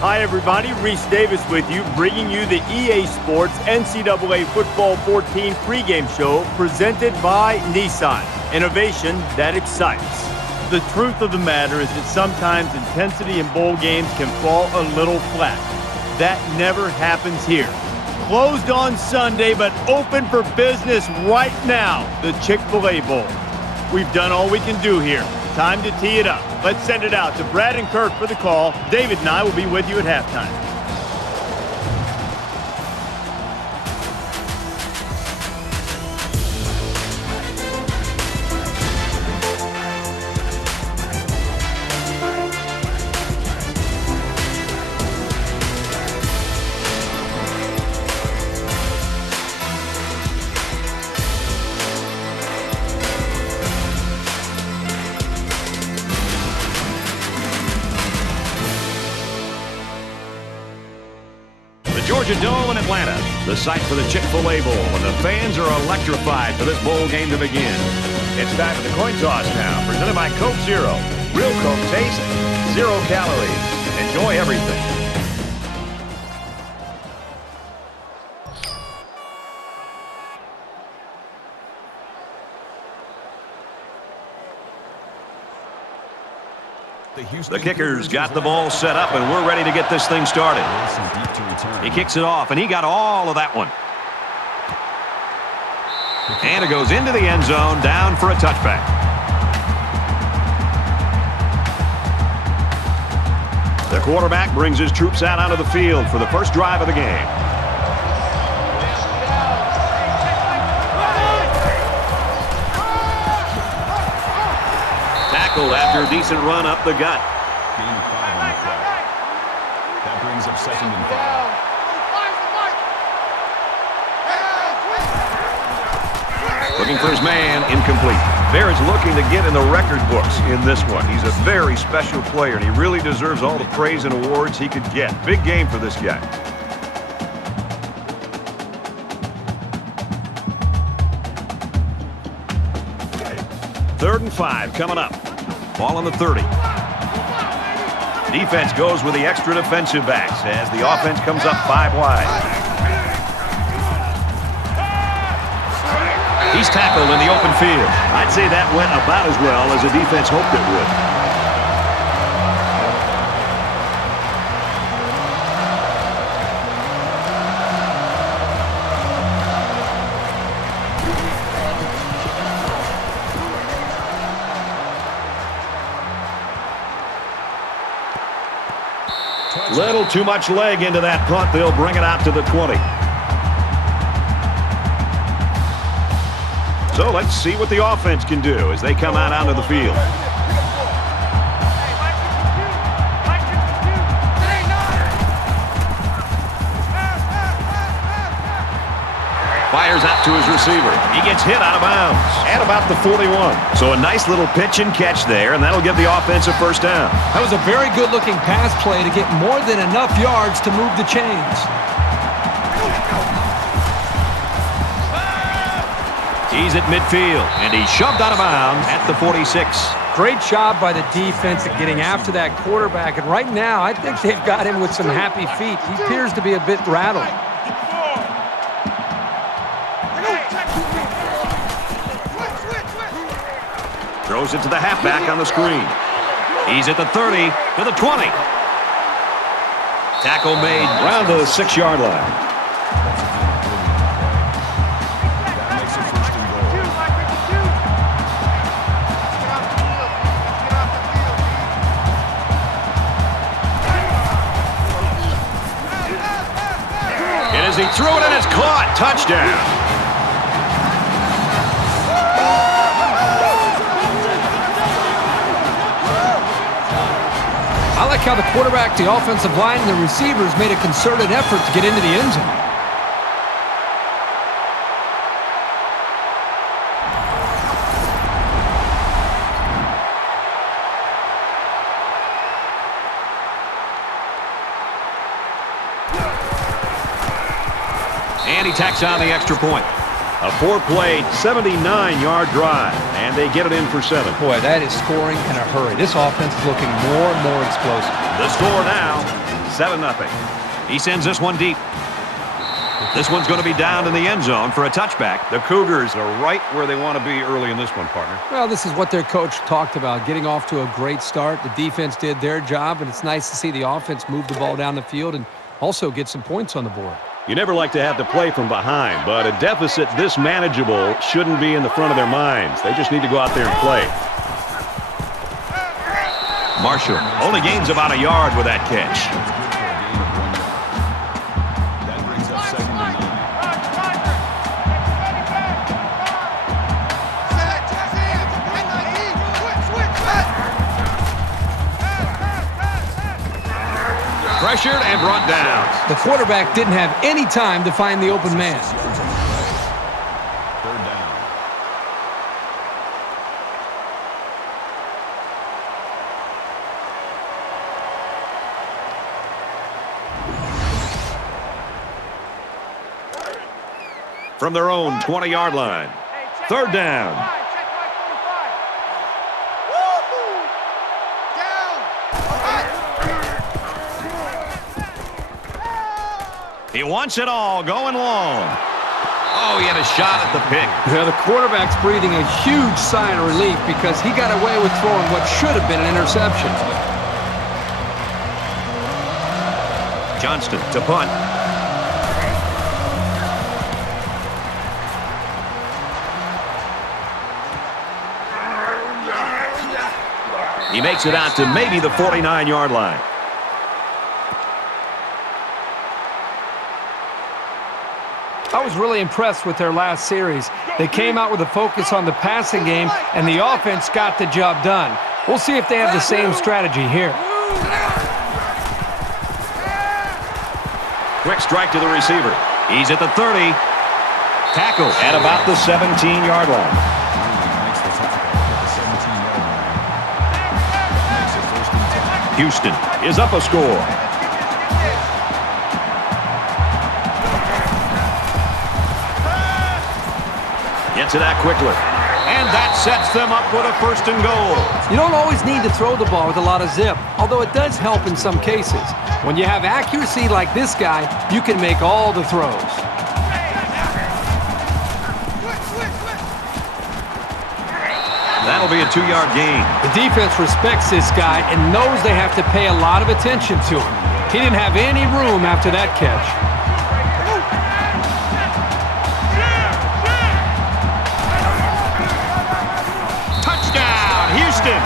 Hi, everybody. Reese Davis with you, bringing you the EA Sports NCAA Football 14 pregame show presented by Nissan. Innovation that excites. The truth of the matter is that sometimes intensity in bowl games can fall a little flat. That never happens here. Closed on Sunday, but open for business right now, the Chick-fil-A Bowl. We've done all we can do here. Time to tee it up. Let's send it out to Brad and Kirk for the call. David and I will be with you at halftime. Georgia Dome in Atlanta, the site for the Chick-fil-A Bowl, and the fans are electrified for this bowl game to begin. It's time for the coin toss now, presented by Coke Zero. Real Coke taste, 0 calories. Enjoy everything. The kicker's got the ball set up, and we're ready to get this thing started. He kicks it off, and he got all of that one. And it goes into the end zone, down for a touchback. The quarterback brings his troops out onto the field for the first drive of the game. After a decent run up the gut. Gain of 5 on the play. That brings up 2nd and 5. Looking for his man, incomplete. Barrett's looking to get in the record books in this one. He's a very special player, and he really deserves all the praise and awards he could get. Big game for this guy. Third and 5 coming up. Ball on the 30. Defense goes with the extra defensive backs as the offense comes up 5 wide. He's tackled in the open field. I'd say that went about as well as the defense hoped it would. Little too much leg into that punt. They'll bring it out to the 20. So let's see what the offense can do as they come out onto the field. Fires out to his receiver. He gets hit out of bounds at about the 41. So a nice little pitch and catch there, and that'll give the offense a first down. That was a very good-looking pass play to get more than enough yards to move the chains. He's at midfield, and he's shoved out of bounds at the 46. Great job by the defense at getting after that quarterback, and right now I think they've got him with some happy feet. He appears to be a bit rattled. Throws it to the halfback on the screen. He's at the 30 to the 20. Tackle made around the 6-yard line. That makes it 1st and goal. And as he threw it and it's caught, touchdown. I like how the quarterback, the offensive line, and the receivers made a concerted effort to get into the end zone. And he tacks on the extra point. A 4-play, 79-yard drive, and they get it in for 7. Boy, that is scoring in a hurry. This offense is looking more and more explosive. The score now, 7-0. He sends this one deep. This one's going to be down in the end zone for a touchback. The Cougars are right where they want to be early in this one, partner. Well, this is what their coach talked about, getting off to a great start. The defense did their job, and it's nice to see the offense move the ball down the field and also get some points on the board. You never like to have to play from behind, but a deficit this manageable shouldn't be in the front of their minds. They just need to go out there and play. Marshall only gains about a yard with that catch. That brings up 2nd and 9. Pressured and brought down. The quarterback didn't have any time to find the open man. 3rd down. From their own 20-yard line. 3rd down. He wants it all, going long. Oh, he had a shot at the pick. Yeah, the quarterback's breathing a huge sigh of relief because he got away with throwing what should have been an interception. Johnston to punt. He makes it out to maybe the 49-yard line. I was really impressed with their last series. They came out with a focus on the passing game, and the offense got the job done. We'll see if they have the same strategy here. Quick strike to the receiver. He's at the 30. Tackle at about the 17-yard line. Makes the tackle at the 17-yard line. Makes it 1st and 10. Houston is up a score. Gets it out quickly. And that sets them up with a 1st and goal. You don't always need to throw the ball with a lot of zip, although it does help in some cases. When you have accuracy like this guy, you can make all the throws. That'll be a 2-yard gain. The defense respects this guy and knows they have to pay a lot of attention to him. He didn't have any room after that catch. Touchdown, Houston!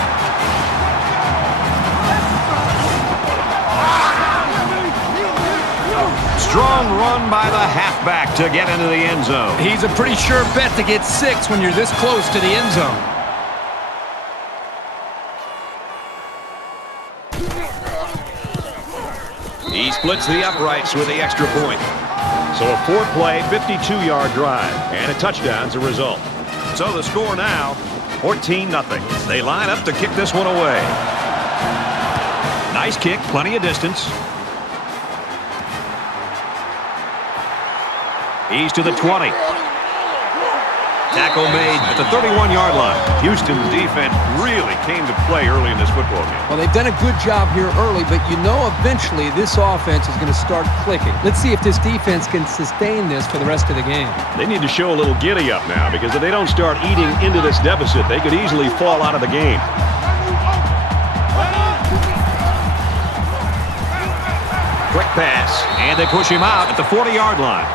Strong run by the halfback to get into the end zone. He's a pretty sure bet to get 6 when you're this close to the end zone. He splits the uprights with the extra point. So a 4-play, 52-yard drive, and a touchdown's a result. So the score now, 14-0. They line up to kick this one away. Nice kick, plenty of distance. He's to the 20. Tackle made at the 31-yard line. Houston's defense really came to play early in this football game. Well, they've done a good job here early, but you know eventually this offense is going to start clicking. Let's see if this defense can sustain this for the rest of the game. They need to show a little giddy up now, because if they don't start eating into this deficit, they could easily fall out of the game. Quick pass, and they push him out at the 40-yard line.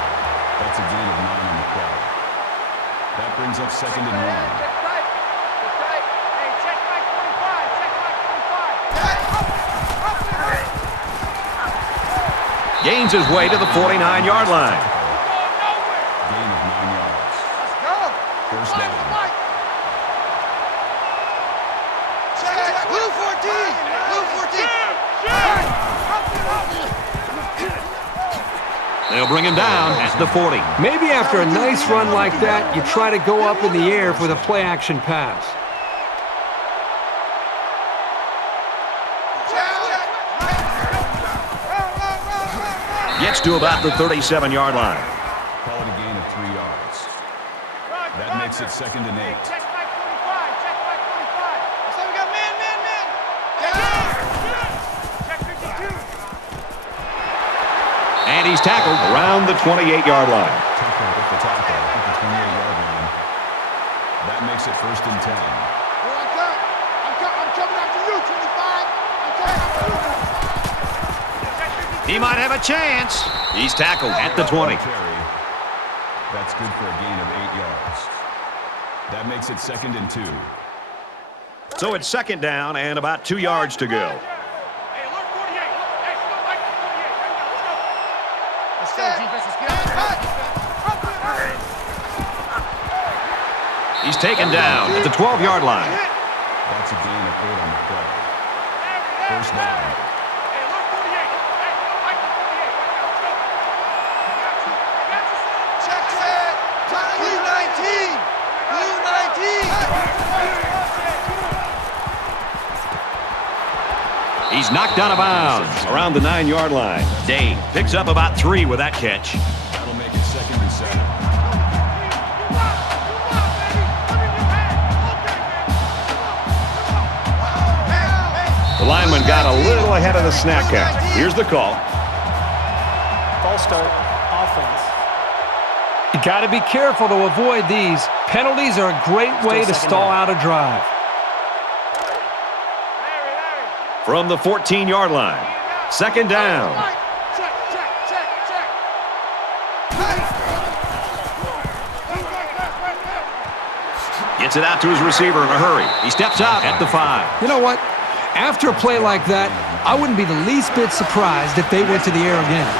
That's a gain of 9 on the play. That brings up 2nd and 1. Gains his way to the 49-yard line. Gain of 9 yards. 1st down. Blue 14! Blue 14! They'll bring him down at the 40. Maybe after a nice run like that, you try to go up in the air with a play-action pass. Gets to about the 37-yard line. Call it a gain of 3 yards. makes it 2nd and 8. Check back 45. Check back 45. So we got man. Check 52. And he's tackled around the 28-yard line. Tackle with the tackle at the 28-yard line. That makes it 1st and 10. I'm coming after you, 25. I'm coming after you. He might have a chance. He's tackled at the 20. That's good for a gain of 8 yards. That makes it 2nd and 2. So it's 2nd down and about 2 yards to go. Hey, alert 48. Hey, go back to 48. Let's go, defense. Let's get out. He's taken down at the 12-yard line. That's a gain of 8 on the play. 1st down. Hey, alert 48. Hey, go back to 48. Let's go. Check set. Blue 19. Blue 19. He's knocked out of bounds around the 9-yard line. Dane picks up about 3 with that catch. That'll make it 2nd and 7. The lineman got a little ahead of the snap count. Here's the call. False start, offense. You got to be careful to avoid these. Penalties are a great way to stall out a drive. From the 14-yard line. 2nd down. Check. Gets it out to his receiver in a hurry. He steps out at the 5. You know what? After a play like that, I wouldn't be the least bit surprised if they went to the air again.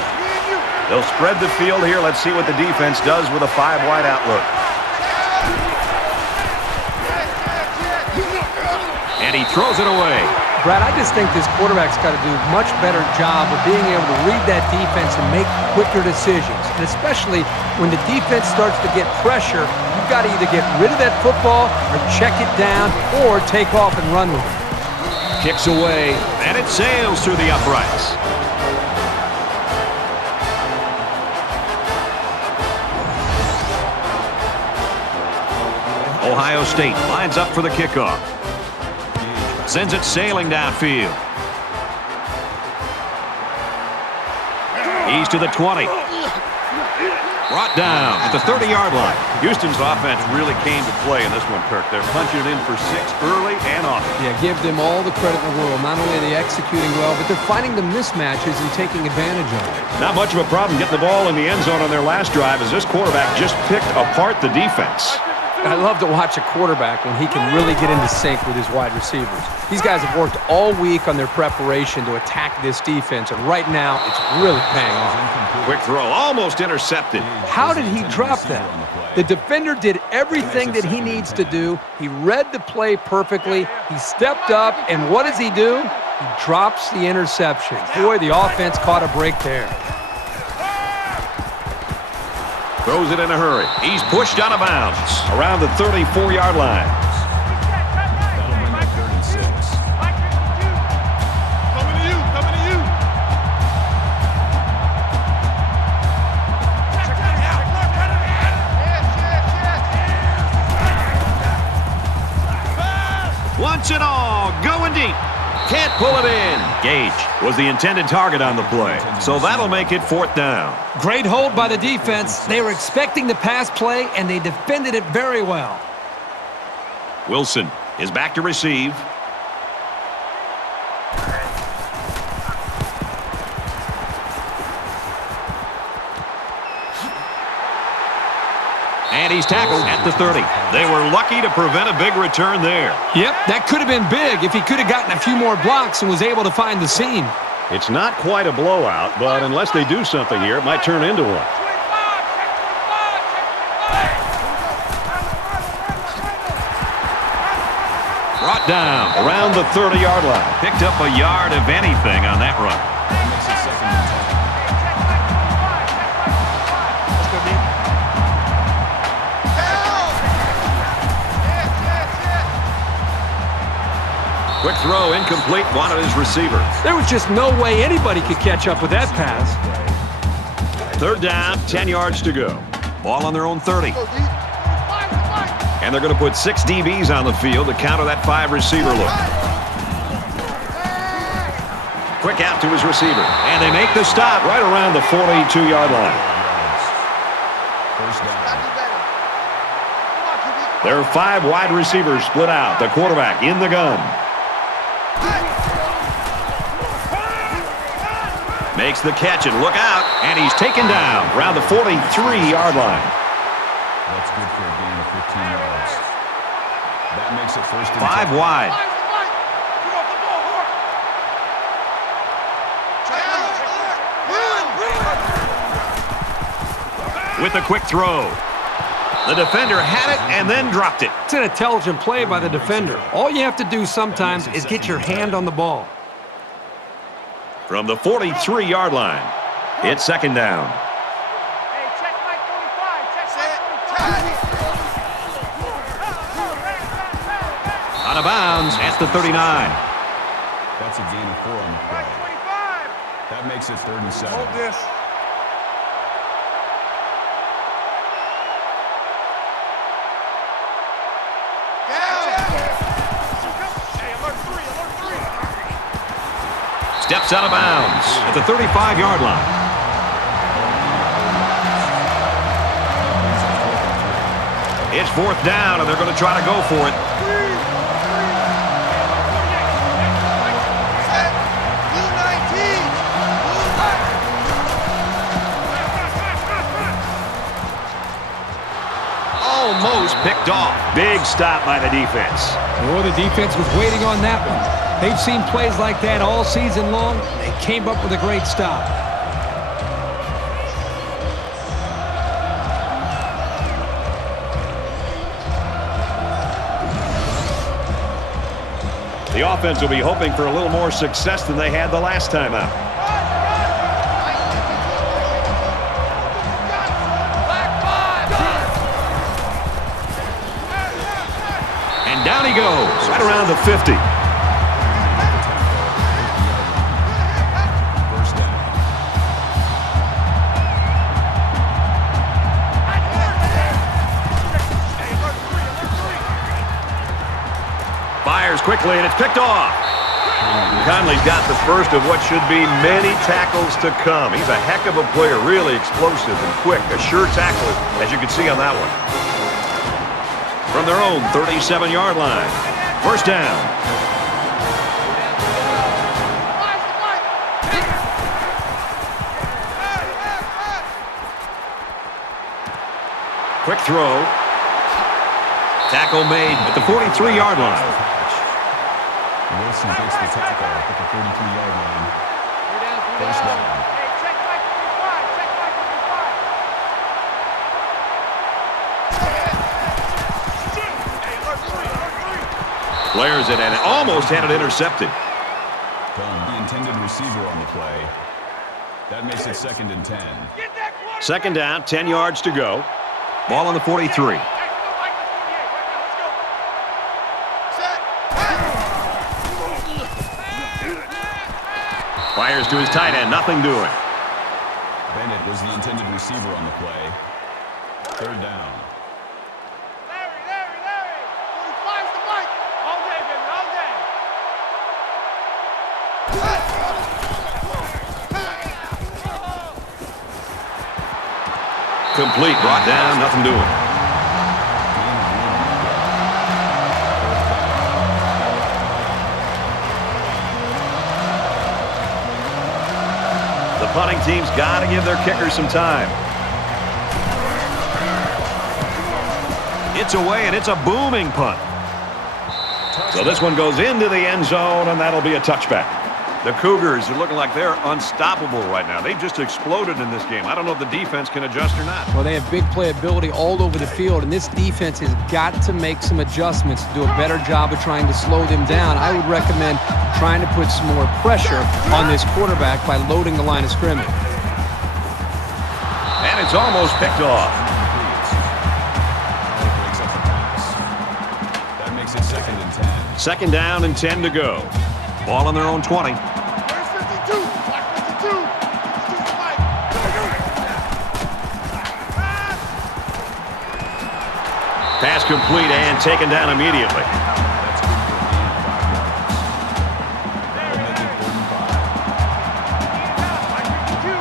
They'll spread the field here. Let's see what the defense does with a 5-wide outlook. And he throws it away. Brad, I just think this quarterback's got to do a much better job of being able to read that defense and make quicker decisions. And especially when the defense starts to get pressure, you've got to either get rid of that football or check it down or take off and run with it. Kicks away, and it sails through the uprights. Ohio State lines up for the kickoff. Sends it sailing downfield. He's to the 20. Brought down at the 30-yard line. Houston's offense really came to play in this one, Kirk. They're punching it in for 6 early and often. Yeah, give them all the credit in the world. Not only are they executing well, but they're finding the mismatches and taking advantage of it. Not much of a problem getting the ball in the end zone on their last drive as this quarterback just picked apart the defense. I love to watch a quarterback when he can really get into sync with his wide receivers. These guys have worked all week on their preparation to attack this defense, and right now it's really paying off. Quick throw, almost intercepted. How did he drop that? The defender did everything that he needs to do. He read the play perfectly. He stepped up, and what does he do? He drops the interception. Boy, the offense caught a break there. Throws it in a hurry. He's pushed out of bounds around the 34-yard line. That'll bring up 3rd and 6. Coming to you. Wants it all, going deep. Can't pull it in. Gage was the intended target on the play, so that'll make it 4th down. Great hold by the defense. They were expecting the pass play, and they defended it very well. Wilson is back to receive. And he's tackled at the 30. They were lucky to prevent a big return there. Yep, that could have been big if he could have gotten a few more blocks and was able to find the seam. It's not quite a blowout, but unless they do something here, it might turn into one. Brought down around the 30-yard line. Picked up a yard of anything on that run. That makes it 2nd and 10. Quick throw, incomplete, wanted his receiver. There was just no way anybody could catch up with that pass. 3rd down, 10 yards to go. Ball on their own 30. And they're going to put 6 DBs on the field to counter that 5-receiver look. Quick out to his receiver. And they make the stop right around the 42-yard line. First down. There are 5 wide receivers split out. The quarterback in the gun. Makes the catch and look out. And he's taken down around the 43-yard line. That's good for a gain of 15 yards. That makes it first and 5 10. wide. With a quick throw. The defender had it and then dropped it. It's an intelligent play by the defender. All you have to do sometimes is get your hand on the ball. From the 43-yard line, it's second down. Hey, check Mike 45. Check Mike 45. Out of bounds at the 39. That's a gain of 4 on the play. 25. That makes it 3rd and 7. Hold this. Steps out of bounds at the 35-yard line. It's 4th down, and they're going to try to go for it. Almost picked off. Big stop by the defense. Well, the defense was waiting on that one. They've seen plays like that all season long. They came up with a great stop. The offense will be hoping for a little more success than they had the last time out. And down he goes, right around the 50. First down. Fires quickly, and it's picked off. Conley's got the first of what should be many tackles to come. He's a heck of a player, really explosive and quick, a sure tackler, as you can see on that one. From their own 37-yard line, first down. Quick throw. Tackle made at the 43-yard line. Wilson gets the tackle at the 43-yard line. First down. Hey, check Mike 45. Check Mike 45. Flares it and almost had it intercepted. Done. The intended receiver on the play. That makes it 2nd and 10. Get that quarterback. Second down, 10 yards to go. Ball on the 43. Hey, go Mike 48. Right now, let's go. Set. Fires to his tight end, nothing doing. Bennett was the intended receiver on the play. 3rd down. Larry. 45's the Mike. All day, baby, all day. Complete, brought down, nothing doing. The punting team's got to give their kickers some time. It's away, and it's a booming punt. So this one goes into the end zone, and that'll be a touchback. The Cougars are looking like they're unstoppable right now. They've just exploded in this game. I don't know if the defense can adjust or not. Well, they have big playability all over the field, and this defense has got to make some adjustments to do a better job of trying to slow them down. I would recommend trying to put some more pressure on this quarterback by loading the line of scrimmage. And it's almost picked off. Breaks up the pass. That makes it 2nd and 10. Second down and 10 to go. Ball on their own 20. Where's 52? Black 52. 52's the Mike. Pass complete and taken down immediately. That's good for a gain of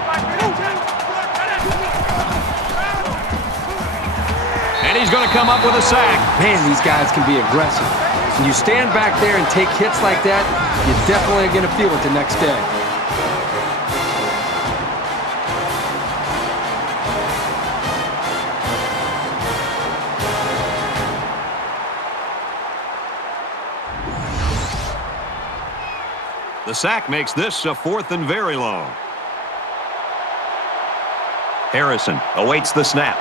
5 yards. That'll make it 3rd and 5. And he's going to come up with a sack. Man, these guys can be aggressive. When you stand back there and take hits like that, you're definitely going to feel it the next day. The sack makes this a 4th and very long. Harrison awaits the snap.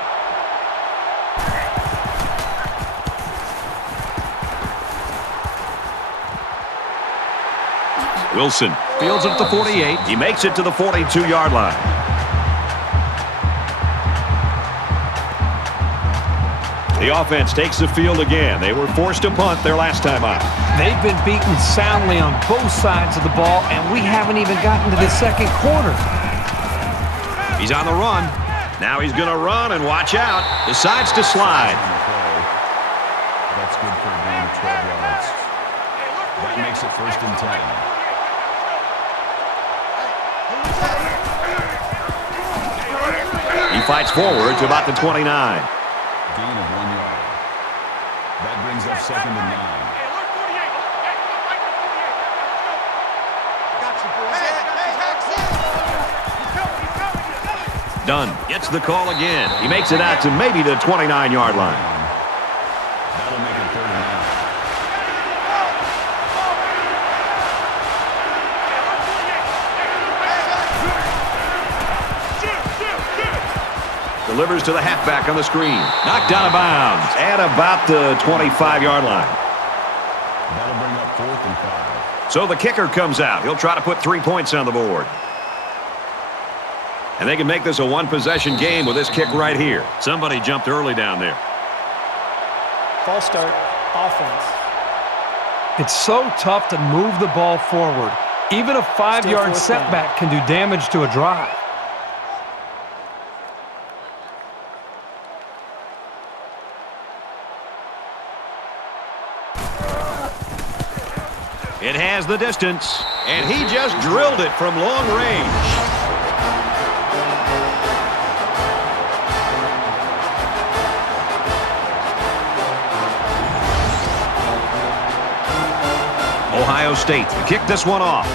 Wilson fields it at the 48. He makes it to the 42-yard line. The offense takes the field again. They were forced to punt their last time out. They've been beaten soundly on both sides of the ball, and we haven't even gotten to the second quarter. He's on the run. Now he's going to run and watch out. Decides to slide. That's good for a gain of 12 yards. That makes it 1st and 10. He fights forward to about the 29. Gain of 1 yard. That brings up 2nd and 9. Dunn gets the call again. He makes it out to maybe the 29-yard line. That'll make it 3rd and 9. Delivers to the halfback on the screen. Knocked out of bounds at about the 25-yard line. That'll bring up 4th and 5. So the kicker comes out. He'll try to put 3 points on the board. And they can make this a one-possession game with this kick right here. Somebody jumped early down there. False start, offense. It's so tough to move the ball forward. Even a 5-yard setback can do damage to a drive. It has the distance, and he just drilled it from long range. Ohio State kicked this one off.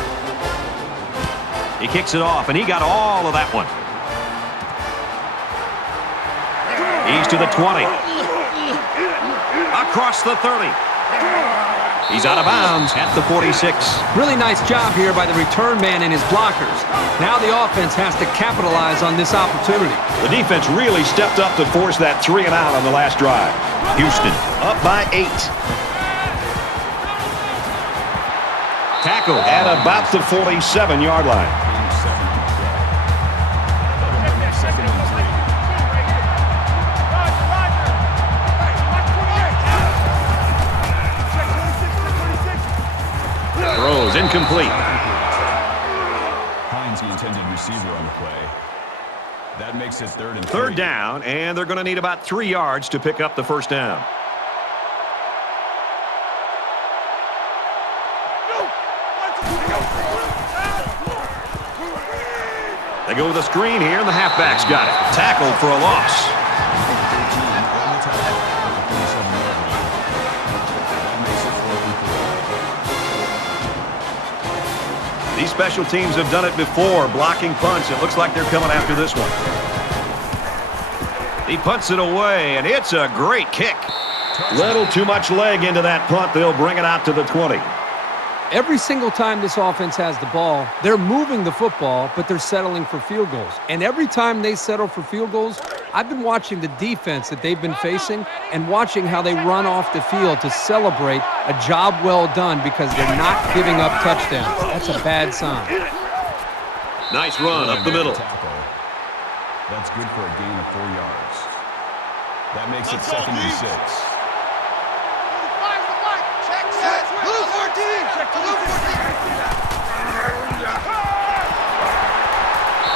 He kicks it off, and he got all of that one. He's to the 20. Across the 30. He's out of bounds at the 46. Really nice job here by the return man and his blockers. Now the offense has to capitalize on this opportunity. The defense really stepped up to force that 3 and out on the last drive. Houston up by 8. Tackle at about the 47-yard line. Gain of 7 on the play. That'll bring up 2nd and 3. Throws incomplete. Hines, the intended receiver on the play. That makes it 3rd and 3. 3rd down, and they're going to need about 3 yards to pick up the first down. They go with a screen here, and the halfback's got it. Tackled for a loss. These special teams have done it before, blocking punts. It looks like they're coming after this one. He punts it away, and it's a great kick. Little too much leg into that punt. They'll bring it out to the 20. Every single time this offense has the ball, they're moving the football, but they're settling for field goals. And every time they settle for field goals, I've been watching the defense that they've been facing and watching how they run off the field to celebrate a job well done because they're not giving up touchdowns. That's a bad sign. Nice run up the middle. That's good for a gain of 4 yards. That makes it 2nd and 6.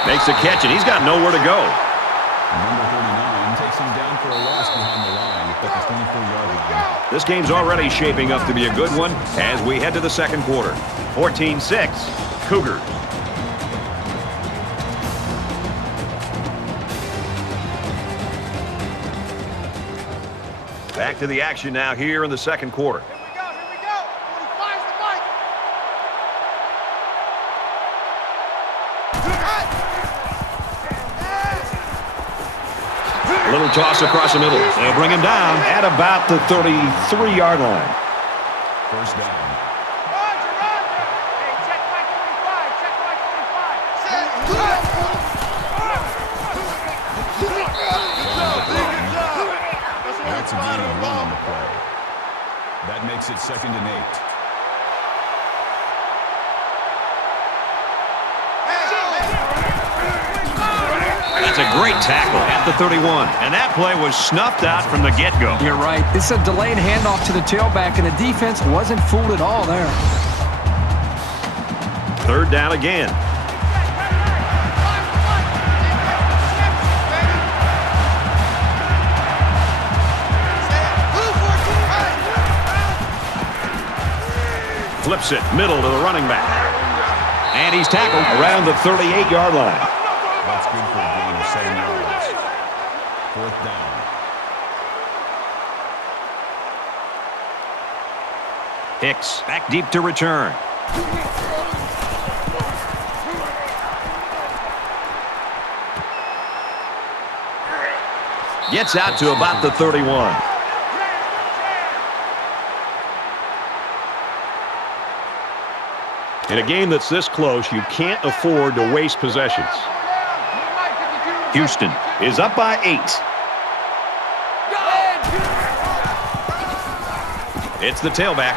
Makes a catch, and he's got nowhere to go. Number 39 takes him down for a loss behind the line at the 24-yard This game's already shaping up to be a good one as we head to the second quarter. 14-6, Cougars. Back to the action now here in the second quarter. Here we go. 45's the mic. A little toss across the middle. They'll bring him down at about the 33-yard line. First down. Roger. Hey, check my 45. Check my 45. That's a gain of 1 on the play. That makes it 2nd and 8. That's a great tackle at the 31. And that play was snuffed out from the get-go. You're right. This is a delayed handoff to the tailback, and the defense wasn't fooled at all there. Third down again. Flips it middle to the running back. And he's tackled around the 38-yard line. That's good for a gain of 7 yards. 4th down. Hicks back deep to return. Gets out to about the 31. In a game that's this close, you can't afford to waste possessions. Houston is up by 8. It's the tailback.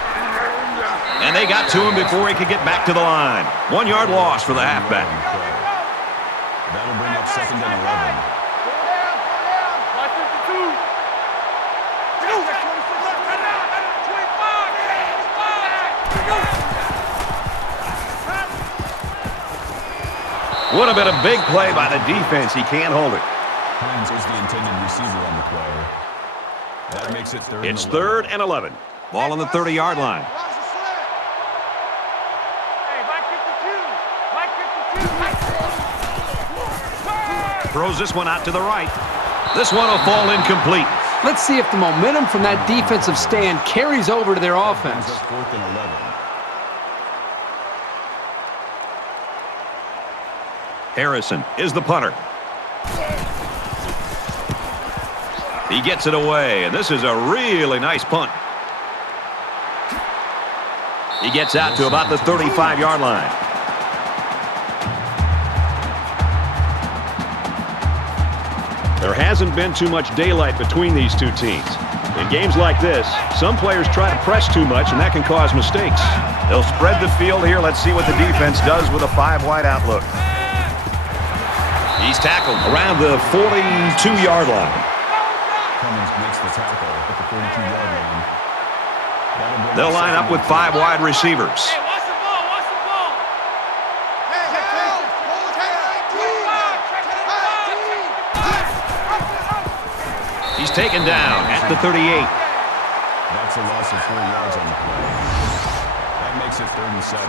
And they got to him before he could get back to the line. 1-yard loss for the halfback. That'll bring up 2nd and 11. Would have been a big play by the defense. He can't hold it. Hines is the intended receiver on the play. That makes it 3rd It's and 11. 3rd and 11. Ball on the 30-yard line. Throws this one out to the right. This one will fall incomplete. Let's see if the momentum from that defensive stand carries over to their offense. Brings up 4th and 11. Harrison is the punter. He gets it away, and this is a really nice punt. He gets out to about the 35-yard line. There hasn't been too much daylight between these two teams. In games like this, some players try to press too much, and that can cause mistakes. They'll spread the field here. Let's see what the defense does with a 5-wide outlook. He's tackled around the 42-yard line. Cummins makes the tackle at the 42-yard line. They'll line up with 5 wide receivers. Hey, watch the ball. He's taken down at the 38. That's a loss of 4 yards on the play. That makes it 3rd and 7.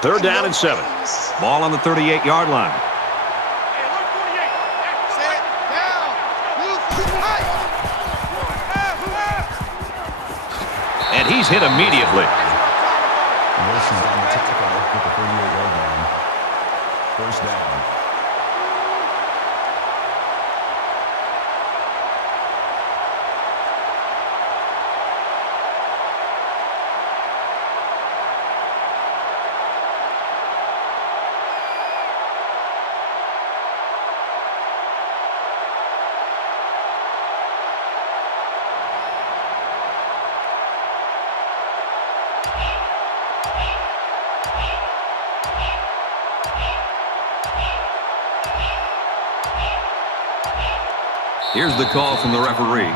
Third down and 7. Ball on the 38-yard line. And he's hit immediately. Wilson's on the tackle with the 38-yard line. First down. Here's the call from the referee.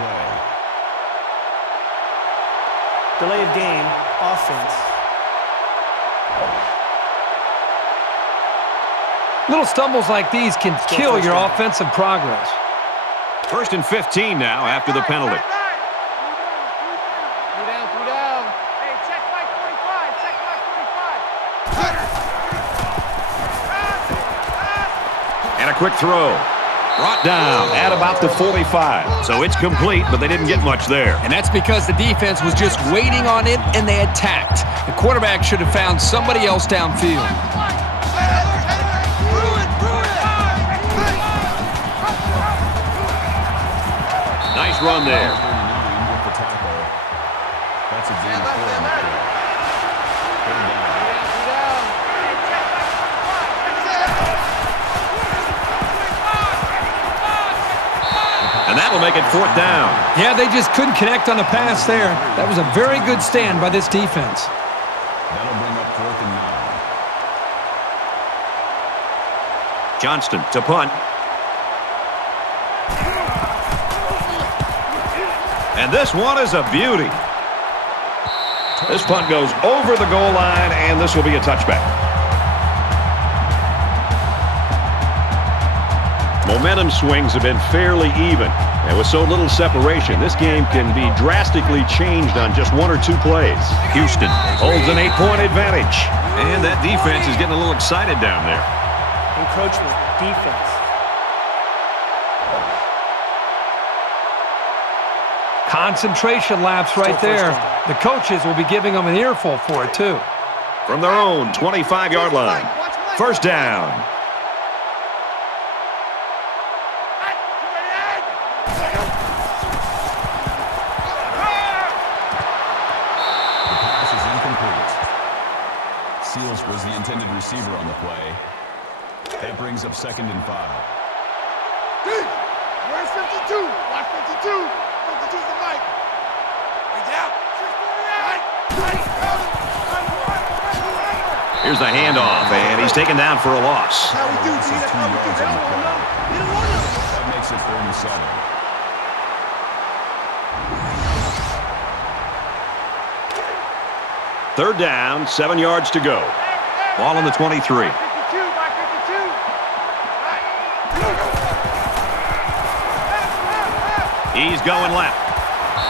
Delay of game, offense. Little stumbles like these can kill your offensive progress. 1st and 15 now after the penalty. Hey, check Mike 45. Check Mike 45. And a quick throw. Brought down at about the 45. So it's complete, but they didn't get much there. And that's because the defense was just waiting on it, and they attacked. The quarterback should have found somebody else downfield. Nice run there. 39 with the tackle. That's a gain of 4 on the play. Third down. And that'll make it 4th down. Yeah, they just couldn't connect on the pass there. That was a very good stand by this defense. That'll bring up 4th and 9. Johnston to punt. And this one is a beauty. This punt goes over the goal line, and this will be a touchback. Momentum swings have been fairly even. And with so little separation, this game can be drastically changed on just 1 or 2 plays. Houston holds an 8-point advantage. And that defense is getting a little excited down there. Encroachment. Defense. Concentration lapse right there. The coaches will be giving them an earful for it, too. From their own 25-yard line. 1st down. Seals was the intended receiver on the play. That brings up 2nd and 5. Where's 52? Watch 52. 52's the mic. Way down. 648. Here's the handoff, and he's taken down for a loss. That's how we do, G. That's how we do. They don't want to know. They don't want to know. That makes it 3rd and 7. Third down, 7 yards to go. Ball on the 23. 52, my 52. He's going left.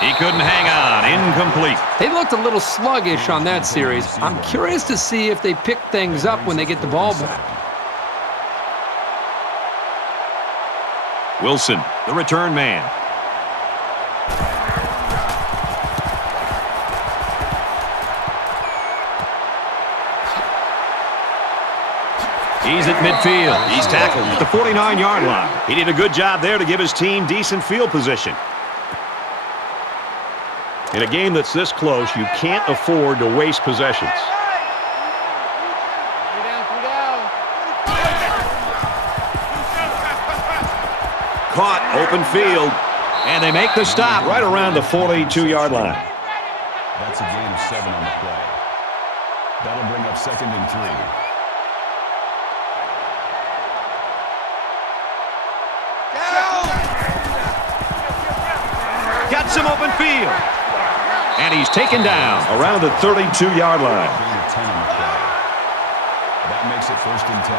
He couldn't hang on. Incomplete. They looked a little sluggish on that series. I'm curious to see if they pick things up when they get the ball back. Wilson, the return man. He's at midfield. He's tackled at the 49-yard line. He did a good job there to give his team decent field position. In a game that's this close, you can't afford to waste possessions. Caught, open field, and they make the stop right around the 42-yard line. That's a gain of 7 on the play. That'll bring up 2nd and 3. Got some open field. And he's taken down around the 32-yard line. Gain of 10 on the play. That makes it 1st and 10.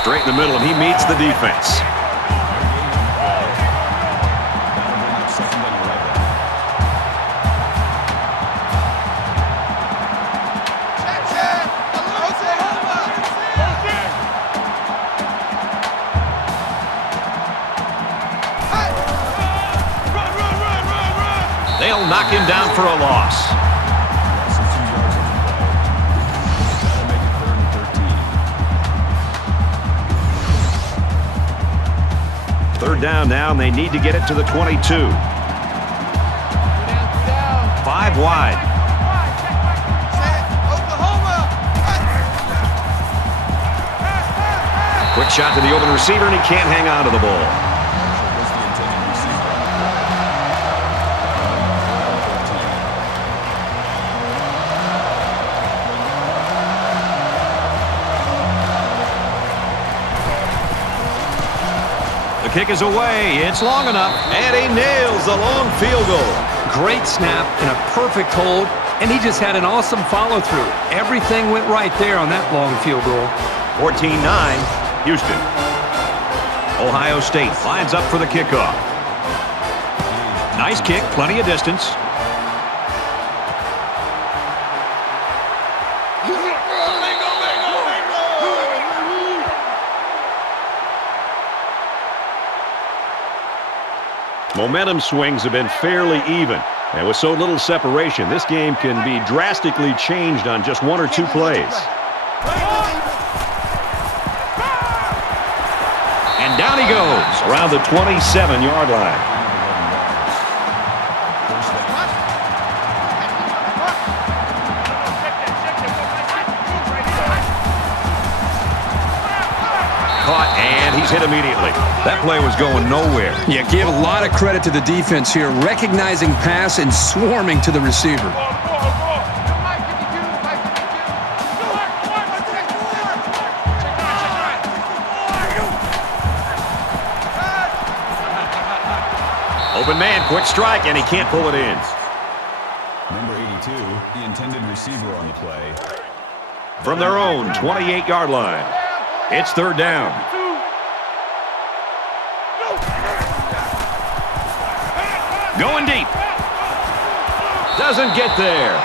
Straight in the middle, and he meets the defense. That'll bring up 2nd and 11. They'll knock him down for a loss. Loss of 2 yards on the play. That'll make it 3rd and 13. Third down now, and they need to get it to the 22. 5 wide. Quick shot to the open receiver, and he can't hang on to the ball. Was the intended receiver on the play. The kick is away. It's long enough, and he nails the long field goal. Great snap and a perfect hold, and he just had an awesome follow-through. Everything went right there on that long field goal. 14-9, Houston. Ohio State lines up for the kickoff. Nice kick, plenty of distance. Momentum swings have been fairly even. And with so little separation, this game can be drastically changed on just one or two plays. And down he goes around the 27-yard line. Caught, and he's hit immediately. That play was going nowhere. Yeah, give a lot of credit to the defense here, recognizing pass and swarming to the receiver. Open man, quick strike, and he can't pull it in. Number 82, the intended receiver on the play. From their own 28-yard line, it's third down. Going deep. Doesn't get there.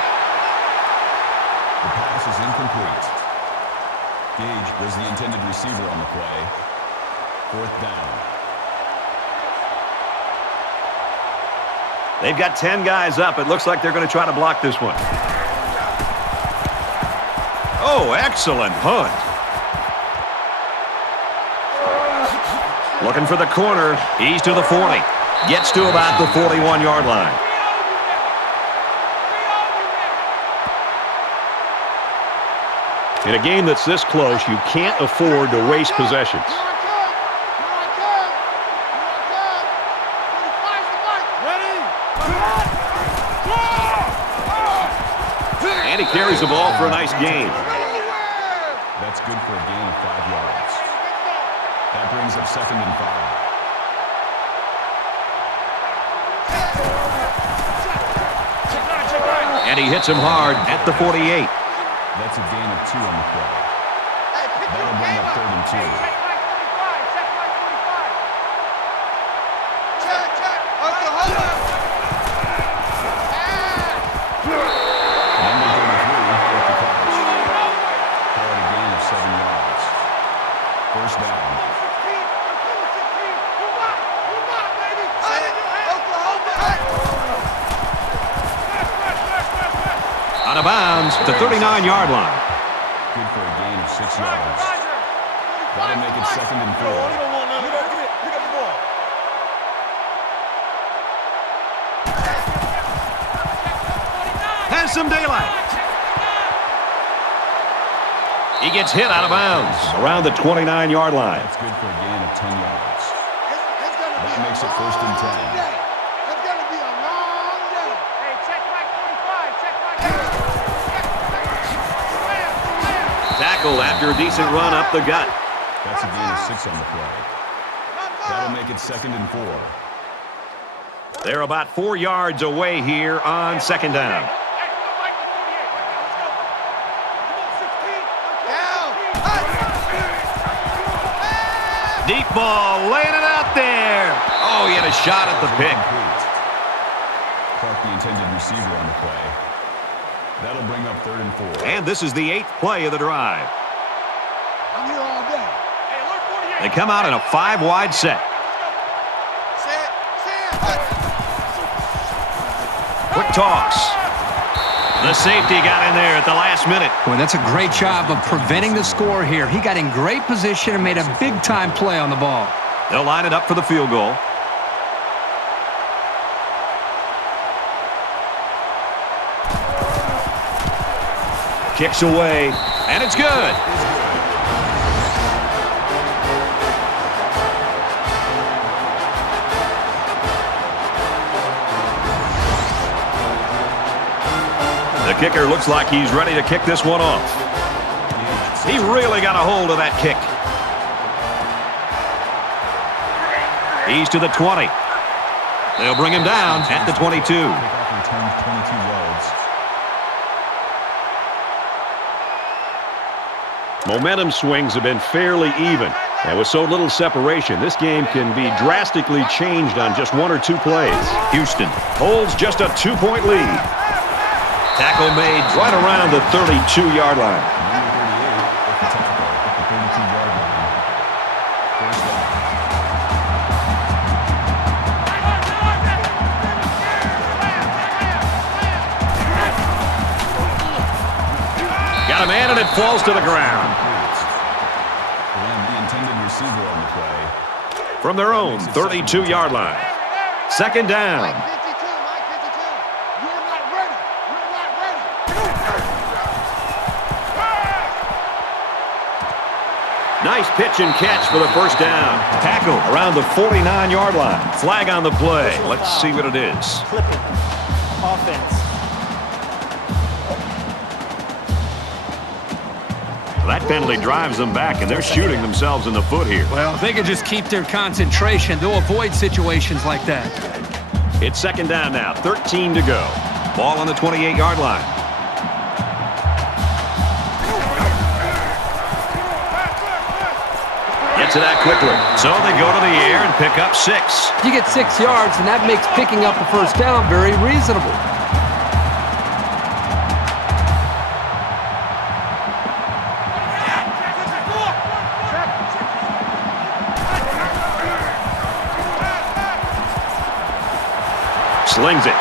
The pass is incomplete. Gage was the intended receiver on the play. Fourth down. They've got 10 guys up. It looks like they're going to try to block this one. Oh, excellent punt. Looking for the corner. He's to the 40. Gets to about the 41-yard line. In a game that's this close, you can't afford to waste possessions. And he carries the ball for a nice gain. That's good for a gain of 5 yards. That brings up 2nd and 5. And he hits him hard at the 48. That's a gain of 2 on the play. That'll bring up 3rd and 2. Out of bounds at the 39-yard line. Good for a gain of 6 yards. That'll make it 2nd and 4. Has some daylight. He gets hit out of bounds around the 29-yard line. That's good for a gain of 10 yards. That makes it 1st and 10. Tackled after a decent run up the gut. That's a gain of 6 on the play. That'll make it 2nd and 4. They're about 4 yards away here on 2nd down. Deep ball, laying it out there. Oh, he had a shot at the pick. Clark, the intended receiver on the play. That'll bring up 3rd and 4. And this is the 8th play of the drive. I'm here all day. They come out in a 5-wide set. Quick toss. The safety got in there at the last minute. Boy, that's a great job of preventing the score here. He got in great position and made a big-time play on the ball. They'll line it up for the field goal. Kicks away, and it's good. The kicker looks like he's ready to kick this one off. He really got a hold of that kick. He's to the 20. They'll bring him down at the 22. Kickoff returns 22 yards. Momentum swings have been fairly even. And with so little separation, this game can be drastically changed on just one or two plays. Houston holds just a 2-point lead. Tackle made right around the 32-yard line. Got a man and it falls to the ground. The intended receiver on the play. From their own 32-yard line. Second down. Mike 52, Mike 52. You're not ready. You're not ready. Nice pitch and catch for the first down. Tackle around the 49-yard line. Flag on the play. Let's see what it is. Clipping. Offense. That penalty drives them back, and they're shooting themselves in the foot here. Well, if they can just keep their concentration, they'll avoid situations like that. It's second down now, 13 to go. Ball on the 28-yard line. Gets it out quickly. So they go to the air and pick up 6. You get 6 yards, and that makes picking up a first down very reasonable. Slings it.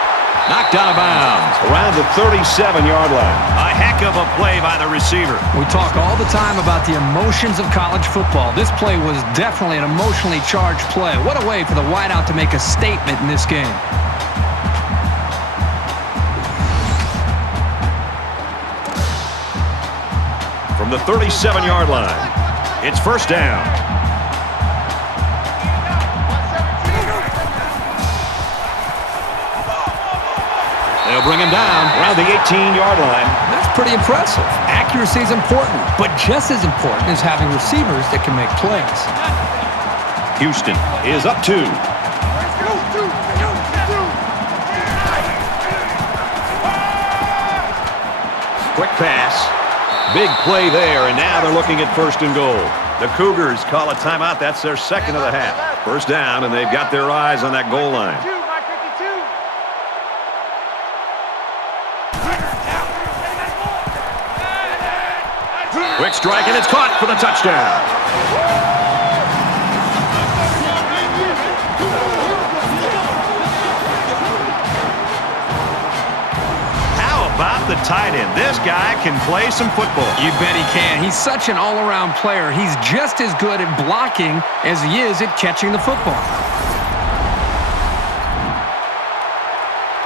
Knocked out of bounds around the 37-yard line. A heck of a play by the receiver. We talk all the time about the emotions of college football. This play was definitely an emotionally charged play. What a way for the wideout to make a statement in this game. From the 37-yard line, it's first down. They'll bring him down around the 18-yard line. That's pretty impressive. Accuracy is important, but just as important is having receivers that can make plays. Houston is up 2. Quick pass. Big play there, and now they're looking at first and goal. The Cougars call a timeout. That's their second of the half. First down, and they've got their eyes on that goal line. Mike 52. Quick strike, and it's caught for the touchdown. How about the tight end? This guy can play some football. You bet he can. He's such an all-around player. He's just as good at blocking as he is at catching the football.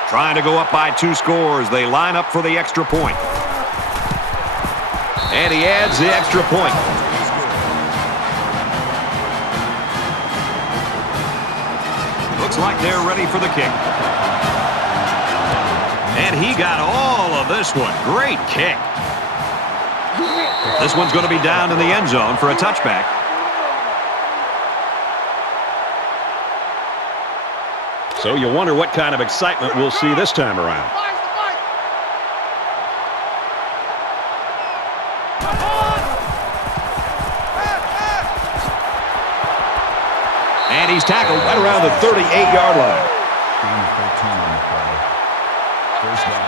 Trying to go up by 2 scores. They line up for the extra point. And he adds the extra point. Looks like they're ready for the kick. And he got all of this one. Great kick. This one's going to be down in the end zone for a touchback. So you wonder what kind of excitement we'll see this time around. And he's tackled right around the 38-yard line. 13 on the play. First down.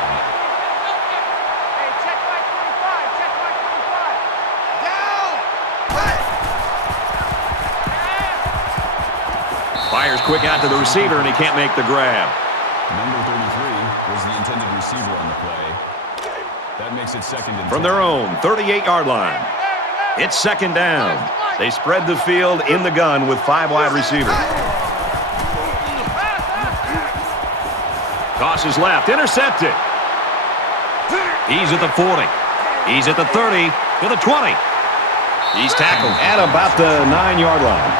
Hey, check Mike 45. Check Mike 45. Down. Fires quick out to the receiver, and he can't make the grab. Number 33 was the intended receiver on the play. That makes it second and 10. From their own 38-yard line, it's second down. They spread the field in the gun with 5 wide receivers. Tosses left, intercepted. He's at the 40. He's at the 30, to the 20. He's tackled at about the 9-yard line.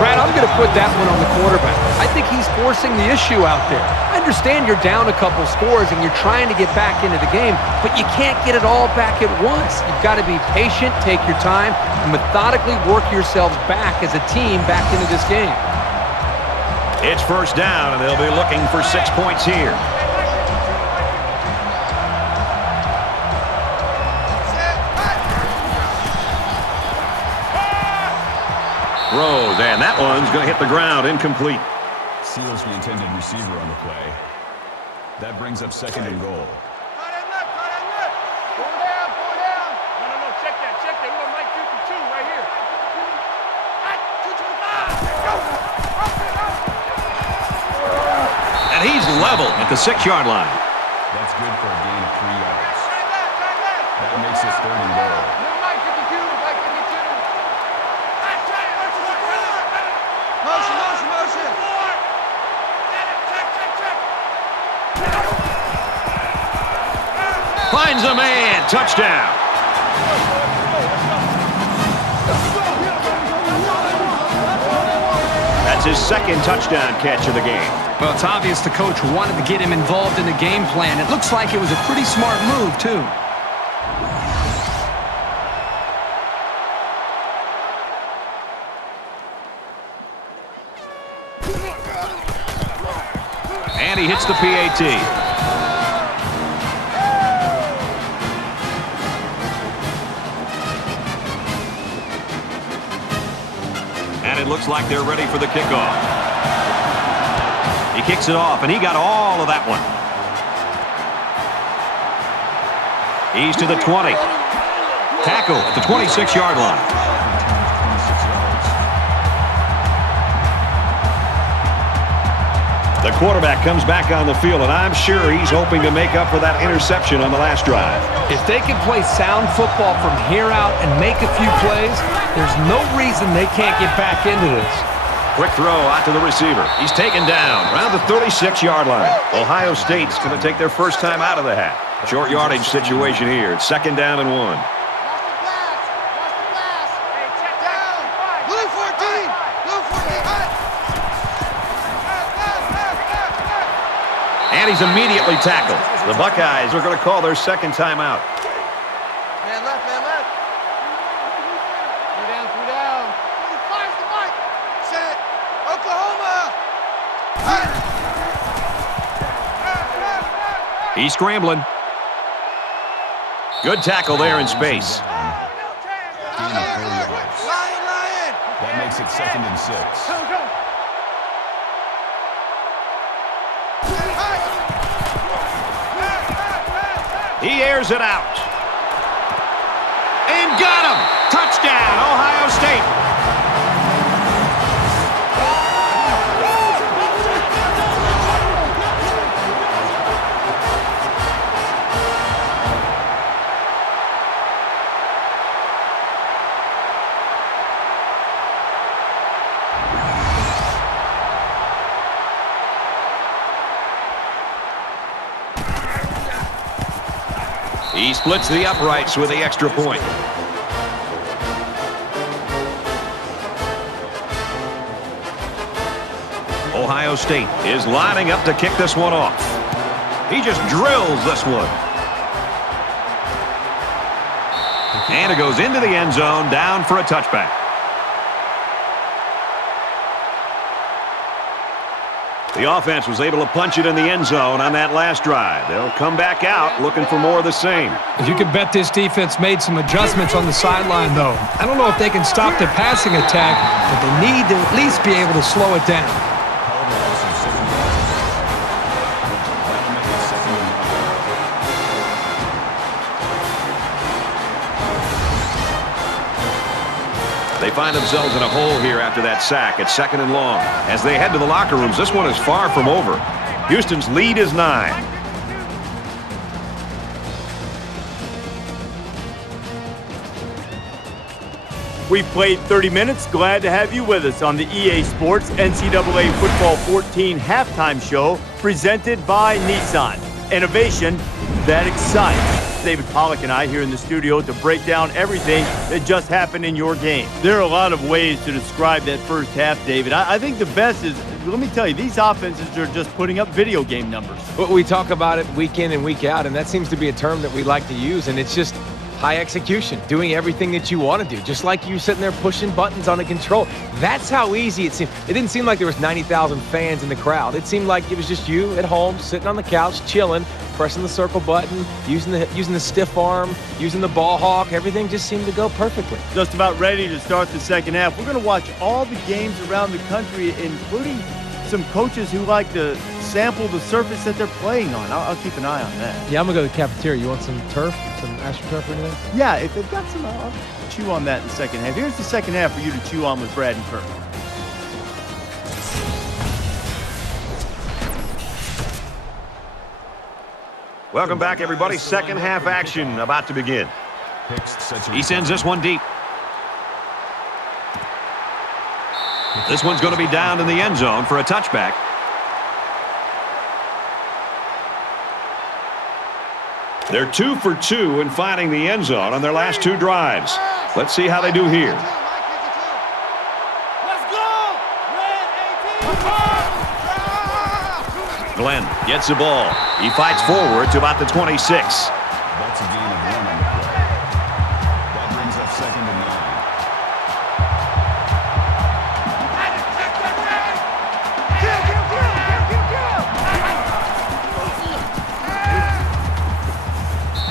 Brad, I'm going to put that one on the quarterback. I think he's forcing the issue out there. I understand you're down a couple scores and you're trying to get back into the game, but you can't get it all back at once. You've got to be patient, take your time, and methodically work yourselves back as a team back into this game. It's first down, and they'll be looking for 6 points here. Throws, and that one's going to hit the ground, incomplete. Seals the intended receiver on the play. That brings up second and goal. Cut and left, cut and left. Pull down, pull down. No, check that, check that. We're going to make 2 for 2 right here. 225. And he's level at the 6-yard line. That's good for a gain of 3 yards. That makes it third and goal. Motion, motion, motion. Finds a man. Touchdown. That's his second touchdown catch of the game. Well, it's obvious the coach wanted to get him involved in the game plan. It looks like it was a pretty smart move, too. And he hits the PAT. And it looks like they're ready for the kickoff. He kicks it off, and he got all of that one. He's to the 20. Tackle at the 26-yard line. The quarterback comes back on the field, and I'm sure he's hoping to make up for that interception on the last drive. If they can play sound football from here out and make a few plays, there's no reason they can't get back into this. Quick throw out to the receiver. He's taken down around the 36-yard line. Ohio State's going to take their first time out of the half. Short yardage situation here. It's second down and 1. Watch the glass. Hey, check down. Blue 14. Blue 14. And he's immediately tackled. The Buckeyes are going to call their second timeout. Man left, man left. 3 down. Fires the mic. Set. Oklahoma. He's scrambling. Good tackle there in space. Gain of 4 yards. Lion. That makes it second and 6. Go. He airs it out. And got him! Touchdown, Ohio State! He splits the uprights with the extra point. Ohio State is lining up to kick this one off. He just drills this one. And it goes into the end zone, down for a touchback. The offense was able to punch it in the end zone on that last drive. They'll come back out looking for more of the same. If you can bet this defense made some adjustments on the sideline, though. I don't know if they can stop the passing attack, but they need to at least be able to slow it down. They find themselves in a hole here after that sack. It's second and long. As they head to the locker rooms, this one is far from over. Houston's lead is 9. We've played 30 minutes. Glad to have you with us on the EA Sports NCAA Football 14 halftime show presented by Nissan. Innovation that excites. David Pollack and I here in the studio to break down everything that just happened in your game. There are a lot of ways to describe that first half, David. I think the best is, let me tell you, these offenses are just putting up video game numbers. Well, we talk about it week in and week out, and that seems to be a term that we like to use, and it's just high execution, doing everything that you want to do, just like you sitting there pushing buttons on a control. That's how easy it seemed. It didn't seem like there was 90,000 fans in the crowd. It seemed like it was just you at home, sitting on the couch, chilling, pressing the circle button, using the stiff arm, using the ball hawk. Everything just seemed to go perfectly. Just about ready to start the second half. We're going to watch all the games around the country, including some coaches who like to sample the surface that they're playing on. I'll keep an eye on that. Yeah, I'm going to go to the cafeteria. You want some turf, some AstroTurf or anything? Yeah, if they've got some, I'll chew on that in the second half. Here's the second half for you to chew on with Brad and Kirk. Welcome back, everybody. Second half action about to begin. He sends this one deep. This one's going to be down in the end zone for a touchback. They're 2 for 2 in finding the end zone on their last 2 drives. Let's see how they do here. Glenn gets the ball. He fights forward to about the 26. That's a gain of 1 on the play. That brings up 2nd and 9.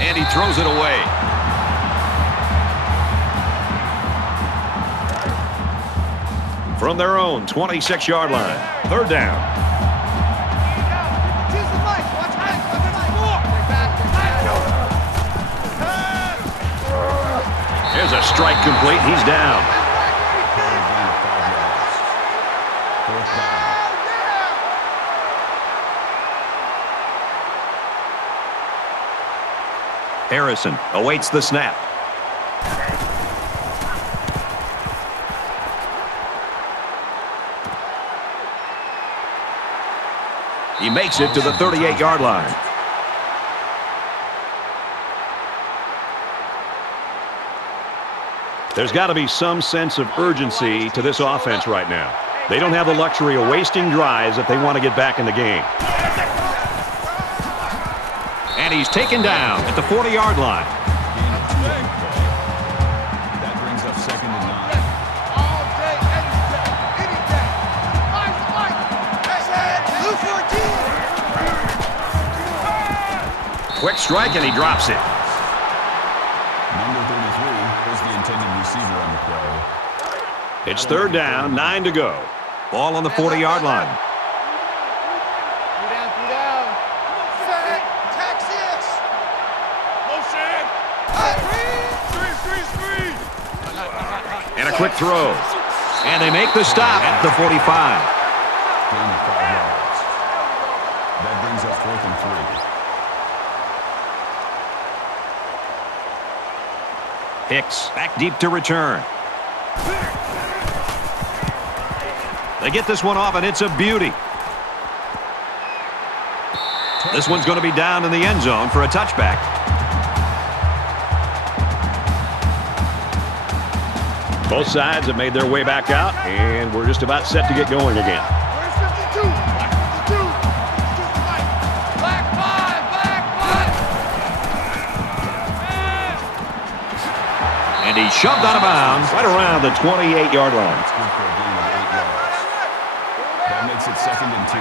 And he throws it away. From their own 26-yard line. 3rd down. There's a strike complete. He's down. 4th down. Harrison awaits the snap. He makes it to the 38-yard line. There's got to be some sense of urgency to this offense right now. They don't have the luxury of wasting drives if they want to get back in the game. And he's taken down at the 40-yard line. Gain of 2 on the play. That brings up 2nd and 9. Quick strike, and he drops it. Number 33 was the intended receiver on the play. It's 3rd down, 9 to go. Ball on the 40-yard line. And a quick throw. And they make the stop at the 45. Gain of 5 yards. That brings up 4th and 3. Hicks back deep to return. They get this one off, and it's a beauty. This one's going to be down in the end zone for a touchback. Both sides have made their way back out, and we're just about set to get going again. And he's shoved out of bounds right around the 28-yard line. It's good for a gain of 8 yards. That makes it 2nd and 2.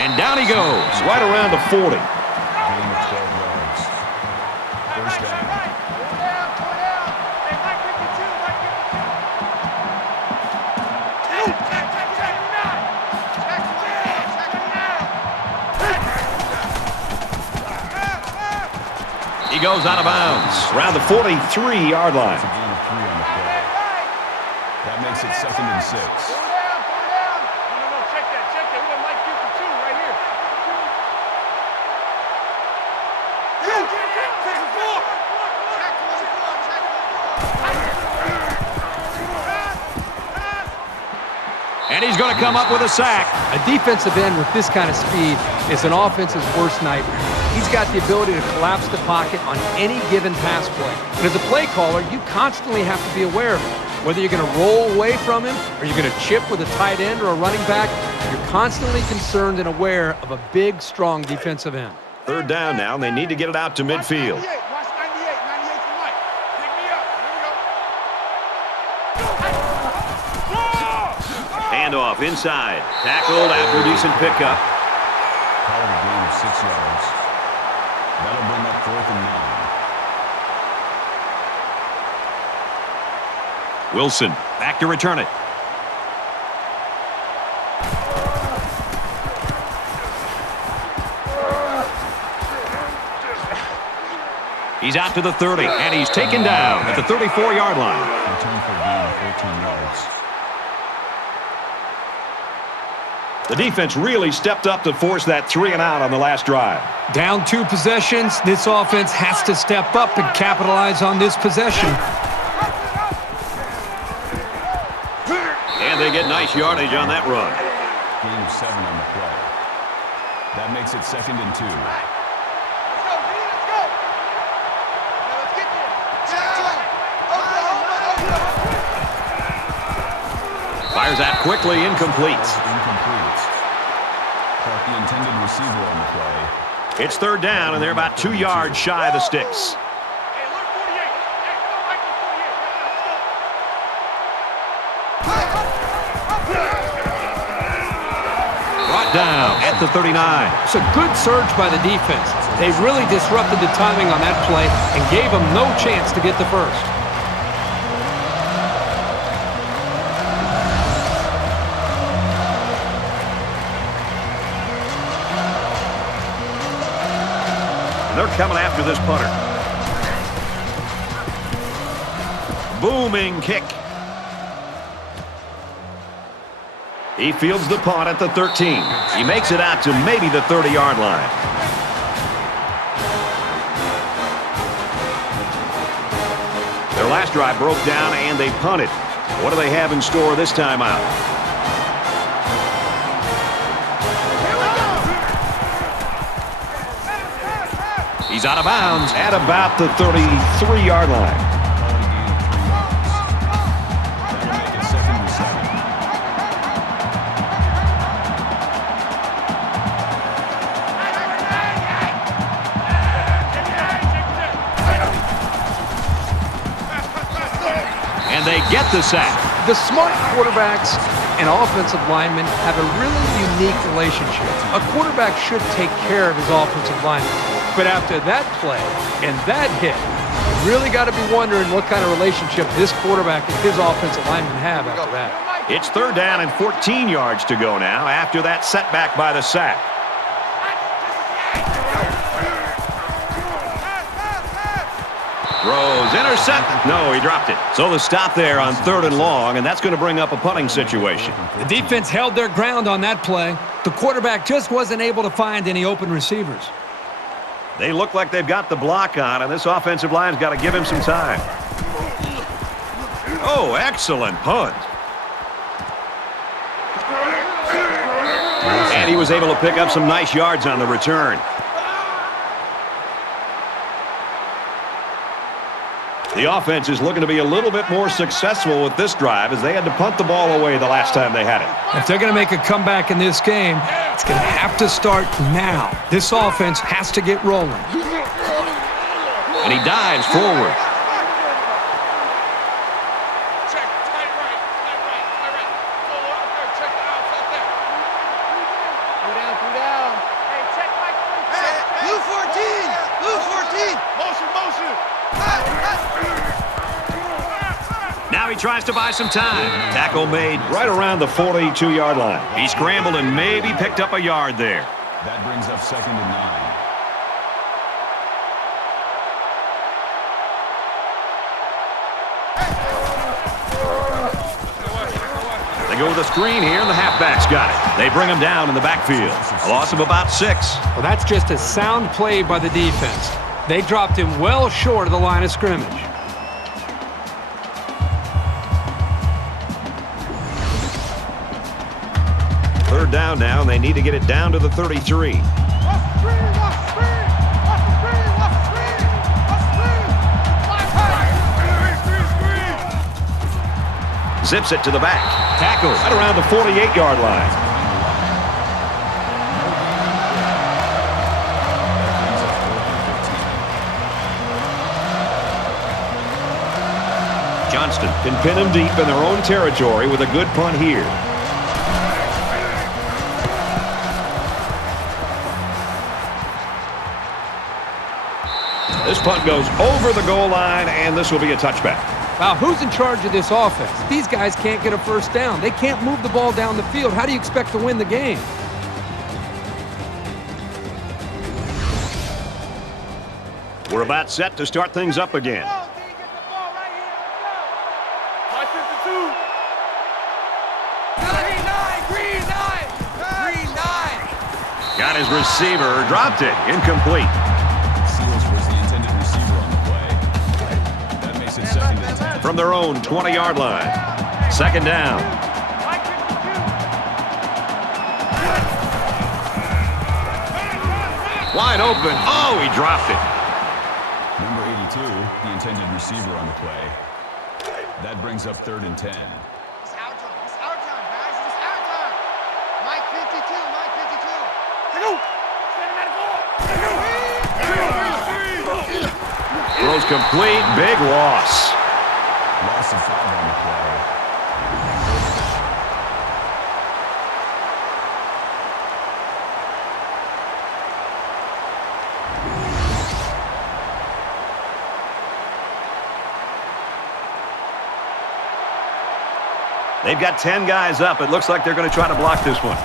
And down he goes, right around the 40. Gain of 12 yards. 1st down. He goes out of bounds around the 43-yard line. It's a gain of 3 on the play. That makes it 2nd and 6. going to come up with a sack. A defensive end with this kind of speed is an offense's worst nightmare. He's got the ability to collapse the pocket on any given pass play. And as a play caller, you constantly have to be aware of it. Whether you're going to roll away from him or you're going to chip with a tight end or a running back, you're constantly concerned and aware of a big, strong defensive end. Third down now, and they need to get it out to midfield. Watch 98 for Mike. Pick me up. Here we go. Handoff inside. Tackled after a decent pickup. Call it a gain of 6 yards. That'll bring up 4th and 9. Wilson back to return it. He's out to the 30, and he's taken down at the 34-yard line. Return for a gain of 14 yards. The defense really stepped up to force that 3-and-out on the last drive. Down 2 possessions, this offense has to step up and capitalize on this possession. And they get nice yardage on that run. Gain of 7 on the play. That makes it 2nd and 2. Fires out quickly, incomplete. Incomplete. Caught the intended receiver on the play. It's third down, and they're about 2 yards shy of the sticks. Hey, look, 48. Hey, come on, Mike, 48. Brought down at the 39. It's a good surge by the defense. They really disrupted the timing on that play and gave them no chance to get the first. They're coming after this punter. Booming kick. He fields the punt at the 13. He makes it out to maybe the 30-yard line. Their last drive broke down and they punted. What do they have in store this time out? He's out of bounds at about the 33-yard line. That'll make it 2nd and 7. And they get the sack. The smart quarterbacks and offensive linemen have a really unique relationship. A quarterback should take care of his offensive lineman. But after that play and that hit, you really got to be wondering what kind of relationship this quarterback and his offensive lineman have after that. It's third down and 14 yards to go now after that setback by the sack. Throws, intercept. No, he dropped it. So the stop there on 3rd and long, and that's going to bring up a punting situation. The defense held their ground on that play. The quarterback just wasn't able to find any open receivers. They look like they've got the block on, and this offensive line's got to give him some time. Oh, excellent punt. And he was able to pick up some nice yards on the return. The offense is looking to be a little bit more successful with this drive as they had to punt the ball away the last time they had it. If they're going to make a comeback in this game, it's going to have to start now. This offense has to get rolling. And he dives forward. Check, tight right. Go up there, check that out, up there. Two down. Hey, check Mike. Blue 14. Motion. Now he tries to buy some time. Tackle made right around the 42-yard line. He scrambled and maybe picked up a yard there. That brings up 2nd and 9. They go with a screen here, and the halfback's got it. They bring him down in the backfield. A loss of about 6. Well, that's just a sound play by the defense. They dropped him well short of the line of scrimmage. down now, and they need to get it down to the 33. Zips it to the back. Tackles right around the 48-yard line. Johnston can pin them deep in their own territory with a good punt here. This punt goes over the goal line, and this will be a touchback. Wow, who's in charge of this offense? These guys can't get a first down. They can't move the ball down the field. How do you expect to win the game? We're about set to start things up again. Got his receiver, dropped it, incomplete. Seals was the intended receiver on the play. That makes it 2nd and 10. From their own 20-yard line. 2nd down. Wide open. Oh, he dropped it. Number 82, the intended receiver on the play. That brings up 3rd and 10. It's our time. It's our time, guys. It's our time. Mike 52. Mike 52. Throws complete. Big loss. Loss of 5 on the play. They've got 10 guys up. It looks like they're going to try to block this one.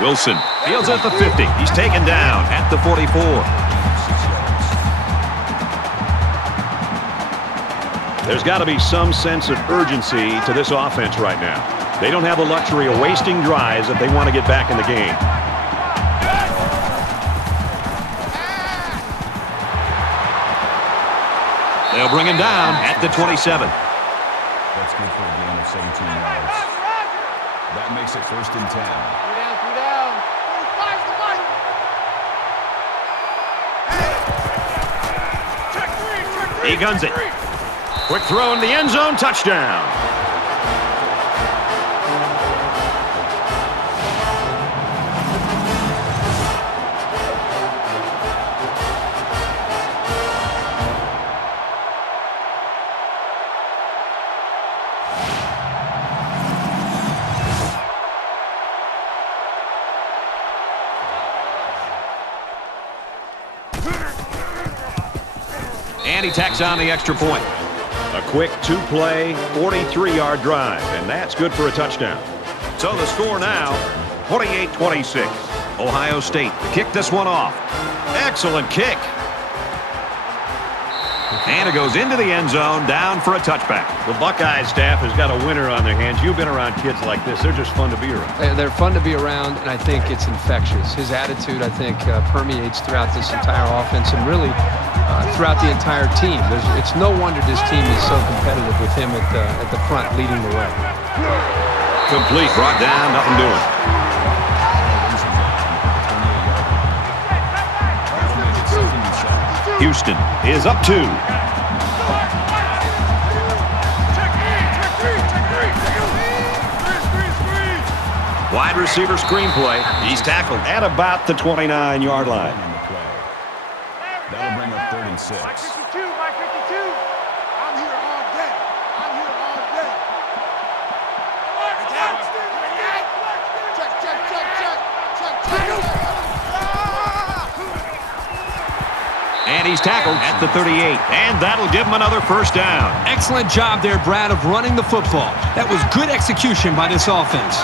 Wilson fields at the 50. He's taken down at the 44. There's got to be some sense of urgency to this offense right now. They don't have the luxury of wasting drives if they want to get back in the game. They'll bring him down at the 27. That's good for a gain of 17 yards. That makes it 1st and 10. Three down. He guns it. Quick throw in the end zone. Touchdown. And he tacks on the extra point. A quick 2-play, 43-yard drive, and that's good for a touchdown. So the score now, 28-26. Ohio State kicked this one off. Excellent kick. And it goes into the end zone, down for a touchback. The Buckeye staff has got a winner on their hands. You've been around kids like this. They're just fun to be around. They're fun to be around, and I think it's infectious. His attitude, I think, permeates throughout this entire offense and really throughout the entire team. It's no wonder this team is so competitive with him at the front leading the way. Complete, brought down, nothing doing. Houston is up 2. Wide receiver screenplay. He's tackled at about the 29-yard line. That'll bring up 3rd and 6. Mike 52. Mike 52. I'm here all day. I'm here all day. Check. And he's tackled at the 38. And that'll give him another first down. Excellent job there, Brad, of running the football. That was good execution by this offense.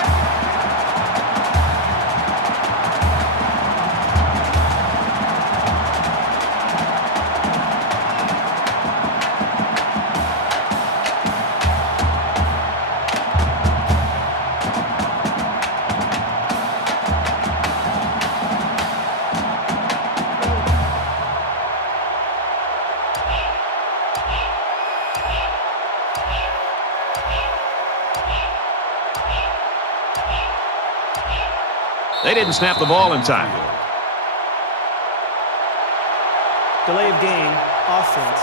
They didn't snap the ball in time. Delay of game, offense.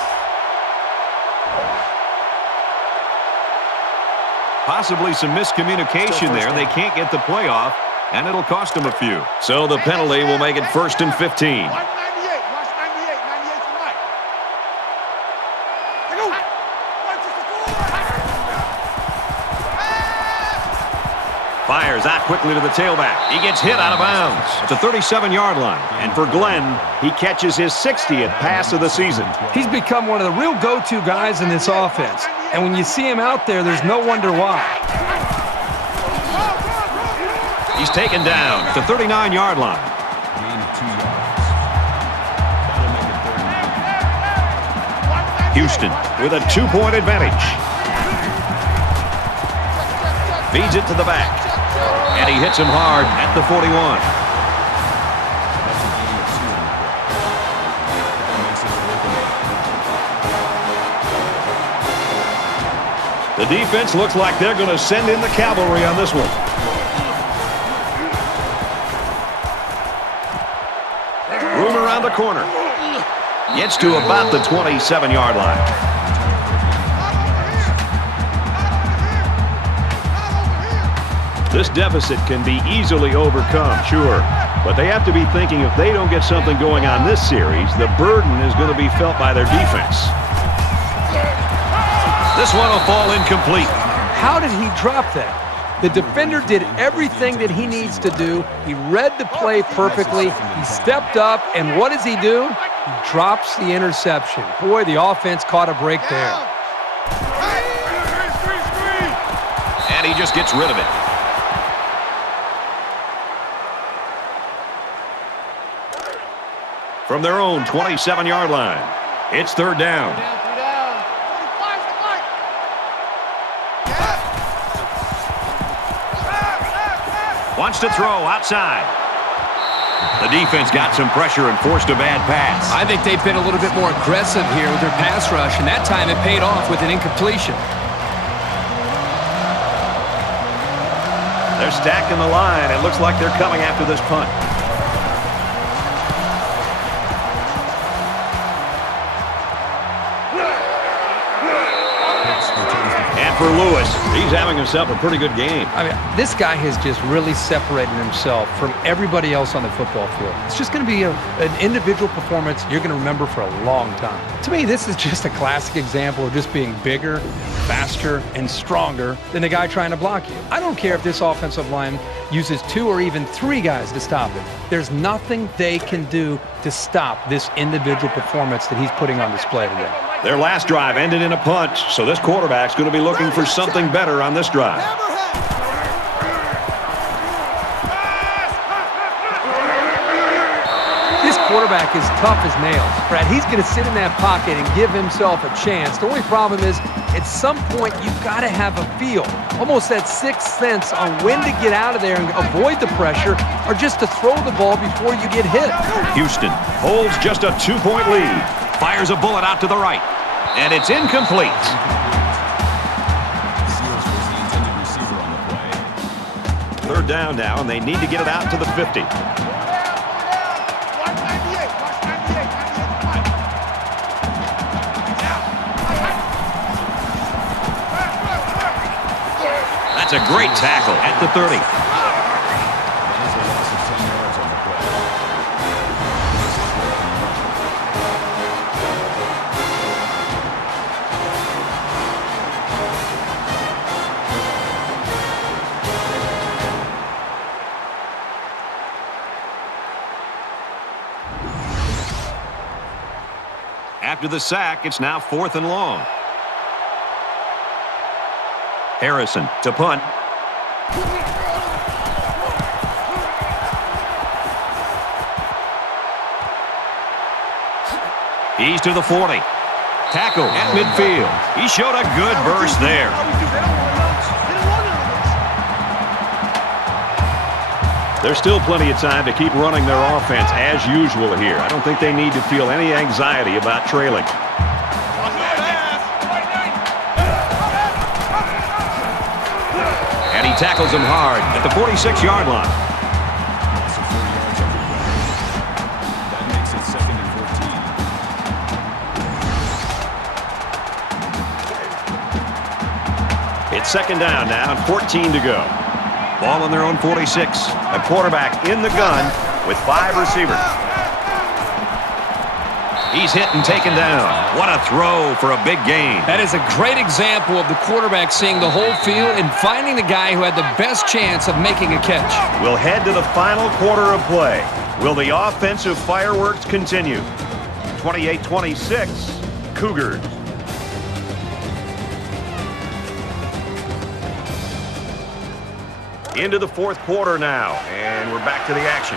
Possibly some miscommunication there. They can't get the play off, and it'll cost them a few. So the penalty will make it 1st and 15. Watch 98. Watch 98. 98 to Mike. Hey, go. Watch this Fires out quickly to the tailback. He gets hit out of bounds at the 37-yard line. And for Glenn, he catches his 60th pass of the season. He's become one of the real go-to guys in this offense. And when you see him out there, there's no wonder why. He's taken down at the 39-yard line. Gain of 2 yards. That'll make it 3rd and 9. Houston with a 2-point advantage. Feeds it to the back. And he hits him hard at the 41. That's a gain of 2 on the play. That makes it 4th and 8. The defense looks like they're going to send in the cavalry on this one. Room around the corner. Gets to about the 27-yard line. This deficit can be easily overcome, sure. But they have to be thinking if they don't get something going on this series, the burden is going to be felt by their defense. This one will fall incomplete. How did he drop that? The defender did everything that he needs to do. He read the play perfectly. He stepped up, and what does he do? He drops the interception. Boy, the offense caught a break there. And he just gets rid of it. From their own 27-yard line, it's 3rd down. Wants to throw outside. The defense got some pressure and forced a bad pass. I think they've been a little bit more aggressive here with their pass rush, and that time it paid off with an incompletion. They're stacking the line. It looks like they're coming after this punt. For Lewis, he's having himself a pretty good game. I mean, this guy has just really separated himself from everybody else on the football field. It's just going to be an individual performance you're going to remember for a long time. To me, this is just a classic example of just being bigger, faster, and stronger than the guy trying to block you. I don't care if this offensive line uses 2 or even 3 guys to stop it. There's nothing they can do to stop this individual performance that he's putting on display today. Their last drive ended in a punt, so this quarterback's going to be looking for something better on this drive. This quarterback is tough as nails, Brad. He's going to sit in that pocket and give himself a chance. The only problem is, at some point, you've got to have a feel, almost that sixth sense on when to get out of there and avoid the pressure, or just to throw the ball before you get hit. Houston holds just a 2-point lead. Fires a bullet out to the right, and it's incomplete. Seals was the intended receiver on the play. 3rd down now, and they need to get it out to the 50. That's a great tackle at the 30. That is a loss of 10 yards on the play. After the sack, it's now 4th and long. Harrison to punt. He's to the 40. Tackle at midfield. He showed a good burst there. There's still plenty of time to keep running their offense as usual here. I don't think they need to feel any anxiety about trailing. tackles him hard at the 46-yard line. Loss of 4 yards on the play. That makes it 2nd and 14. It's 2nd down now and 14 to go. Ball on their own 46. A quarterback in the gun with 5 receivers. He's hit and taken down. What a throw for a big gain. That is a great example of the quarterback seeing the whole field and finding the guy who had the best chance of making a catch. We'll head to the final quarter of play. Will the offensive fireworks continue? 28-26, Cougars. Into the 4th quarter now, and we're back to the action.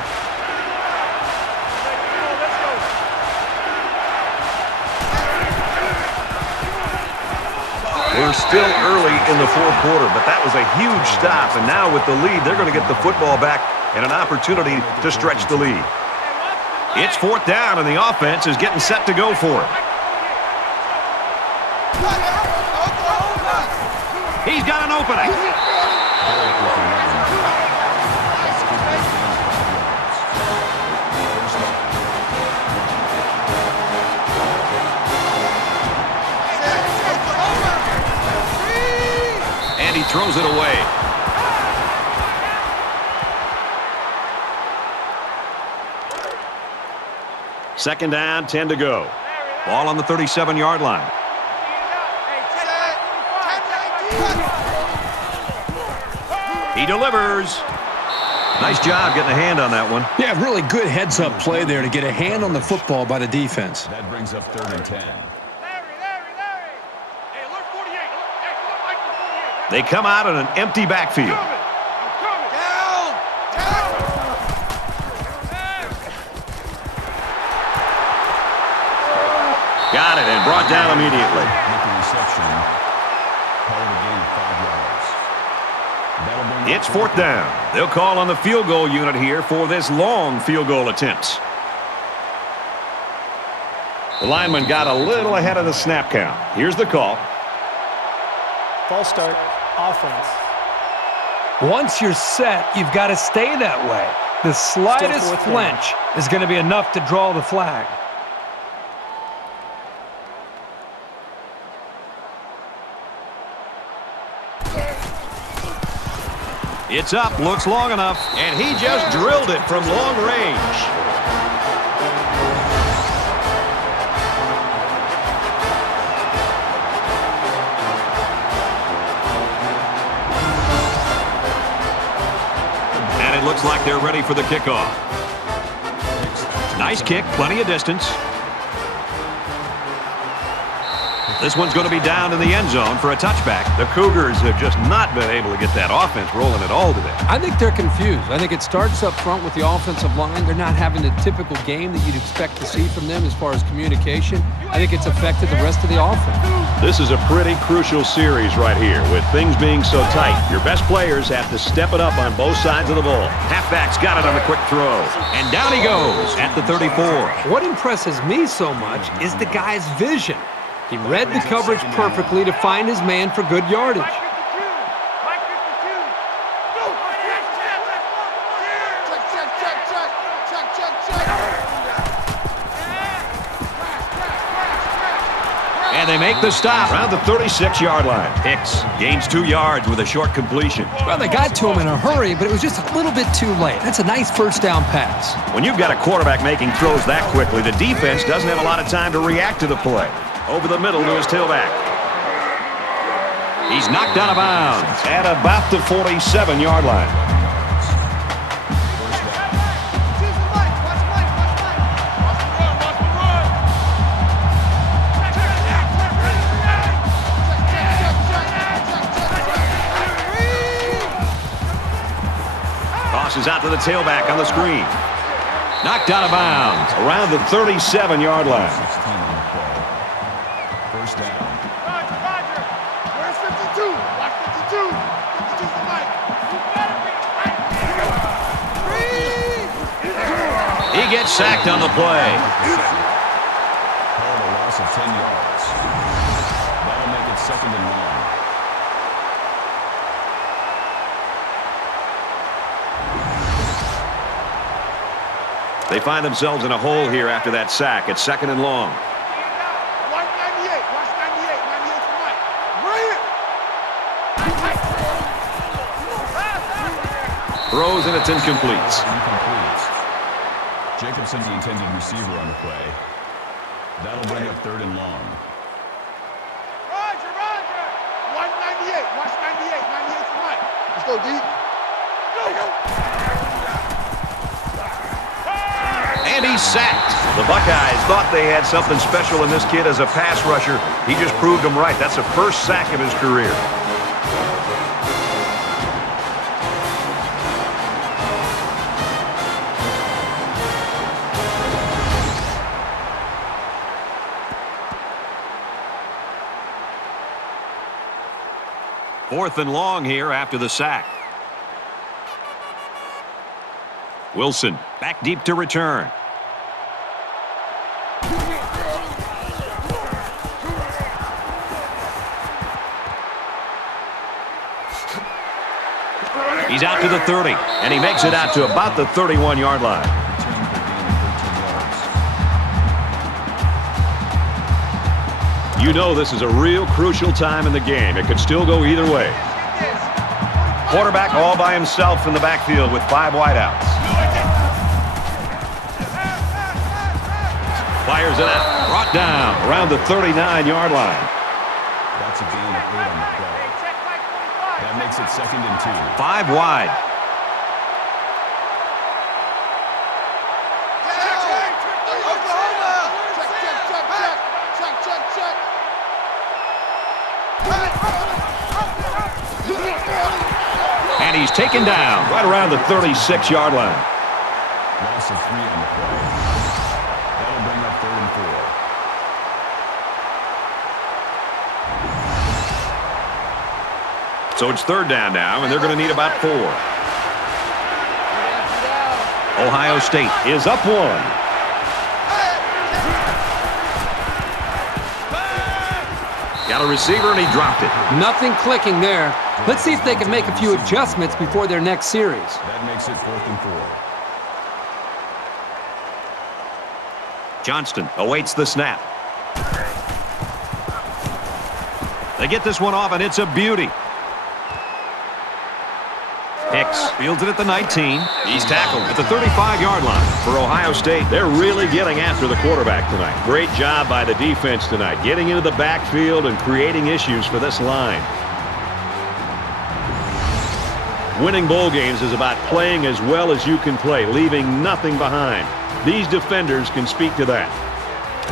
We're still early in the 4th quarter, but that was a huge stop, and now with the lead, they're going to get the football back and an opportunity to stretch the lead. It's 4th down, and the offense is getting set to go for it. He's got an opening. And he throws it away. Second down, 10 to go. Ball on the 37-yard line. He delivers. Nice job getting a hand on that one. Yeah, really good heads-up play there to get a hand on the football by the defense. That brings up 3rd and 10. They come out in an empty backfield. Got it and brought down immediately. With the reception, call it a gain of 5 yards. It's 4th down. They'll call on the field goal unit here for this long field goal attempt. The lineman got a little ahead of the snap count. Here's the call. False start. Offense. Once you're set, you've got to stay that way. The slightest flinch is going to be enough to draw the flag. It's up, looks long enough, and he just drilled it from long range. And it looks like they're ready for the kickoff. Nice kick, plenty of distance. This one's going to be down in the end zone for a touchback. The Cougars have just not been able to get that offense rolling at all today. I think they're confused. I think it starts up front with the offensive line. They're not having the typical game that you'd expect to see from them as far as communication. I think it's affected the rest of the offense. This is a pretty crucial series right here with things being so tight. Your best players have to step it up on both sides of the ball. Halfback's got it on a quick throw. And down he goes at the 34. What impresses me so much is the guy's vision. He read the coverage perfectly to find his man for good yardage. And they make the stop around the 36-yard line. Hicks gains 2 yards with a short completion. Well, they got to him in a hurry, but it was just a little bit too late. That's a nice first down pass. When you've got a quarterback making throws that quickly, the defense doesn't have a lot of time to react to the play. Over the middle to his tailback. He's knocked out of bounds at about the 47-yard line. Tosses out to the tailback on the screen. Knocked out of bounds around the 37-yard line. He gets sacked on the play. Called a loss of 10 yards. That'll make it 2nd and 1. They find themselves in a hole here after that sack. It's 2nd and long. Watch 98. Watch 98. 98 for Mike. Bring it. Throws and it's incomplete. Incomplete. Jacobson's the intended receiver on the play. That'll bring up 3rd and long. Roger, Roger. Watch 98. Watch 98. 98 for Mike. Let's go, D. Go. And he's sacked. The Buckeyes thought they had something special in this kid as a pass rusher. He just proved them right. That's the first sack of his career. Fourth and long here after the sack. Wilson back deep to return. He's out to the 30, and he makes it out to about the 31-yard line. You know this is a real crucial time in the game. It could still go either way. Quarterback all by himself in the backfield with 5 wideouts. Fires it out. Brought down around the 39-yard line. That's a gain of 8 on the play. That makes it 2nd and 2. 5 wide. And he's taken down right around the 36-yard line. Loss of 3 on the play. That'll bring up 3rd and 4. So it's 3rd down now, and they're going to need about 4. Ohio State is up 1. Got a receiver, and he dropped it. Nothing clicking there. Let's see if they can make a few adjustments before their next series. That makes it 4th and 4. Johnston awaits the snap. They get this one off, and it's a beauty. Hicks fields it at the 19. He's tackled at the 35-yard line. For Ohio State, they're really getting after the quarterback tonight. Great job by the defense tonight, getting into the backfield and creating issues for this line. Winning bowl games is about playing as well as you can play, leaving nothing behind. These defenders can speak to that.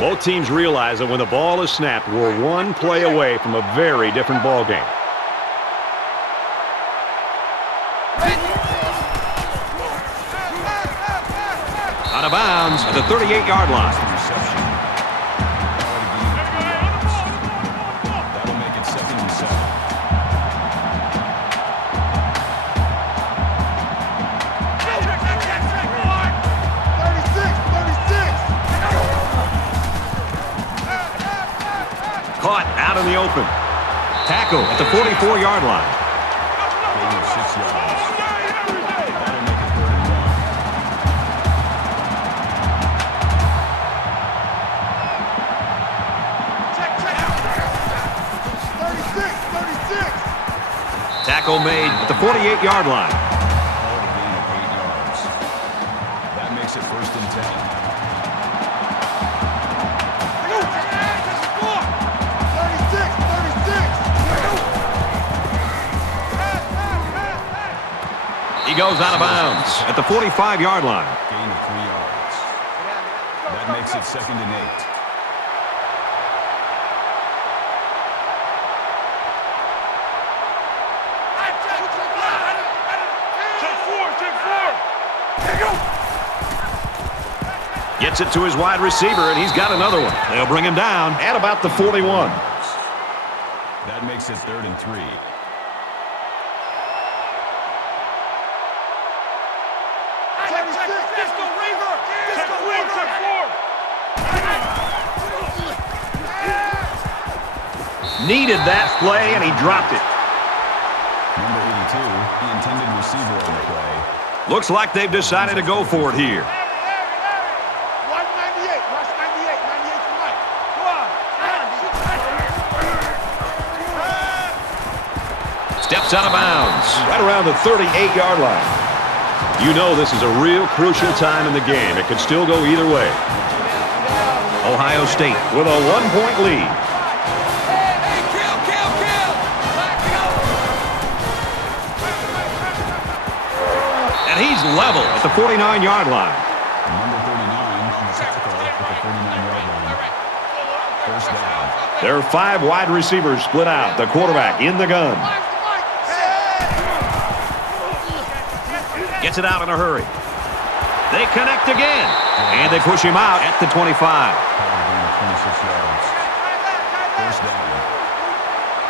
Both teams realize that when the ball is snapped, we're one play away from a very different ball game. Out of bounds at the 38-yard line. That'll make it 2nd and 7. Caught out in the open. Tackle at the 44-yard line. Gain of 6 yards. That'll make it 3rd and 36. Tackle made at the 48-yard line.1. Called a gain of 8 yards. That makes it 1st and 10. 36. He goes out of bounds at the 45-yard line. Gain of 3 yards. That makes it 2nd and 8. Gets it to his wide receiver, and he's got another one. They'll bring him down at about the 41. That makes it 3rd and 3. Needed that play, and he dropped it. Number 82, the intended receiver on the play. Looks like they've decided to go for it here. Steps out of bounds right around the 38-yard line. You know this is a real crucial time in the game. It could still go either way. Ohio State with a 1-point lead. And he's level at the 49-yard line. Number 39 on the tackle at the 49-yard line. First down. There are 5 wide receivers split out. The quarterback in the gun. Gets it out in a hurry. They connect again. And they push him out at the 25. 26 yards. First down.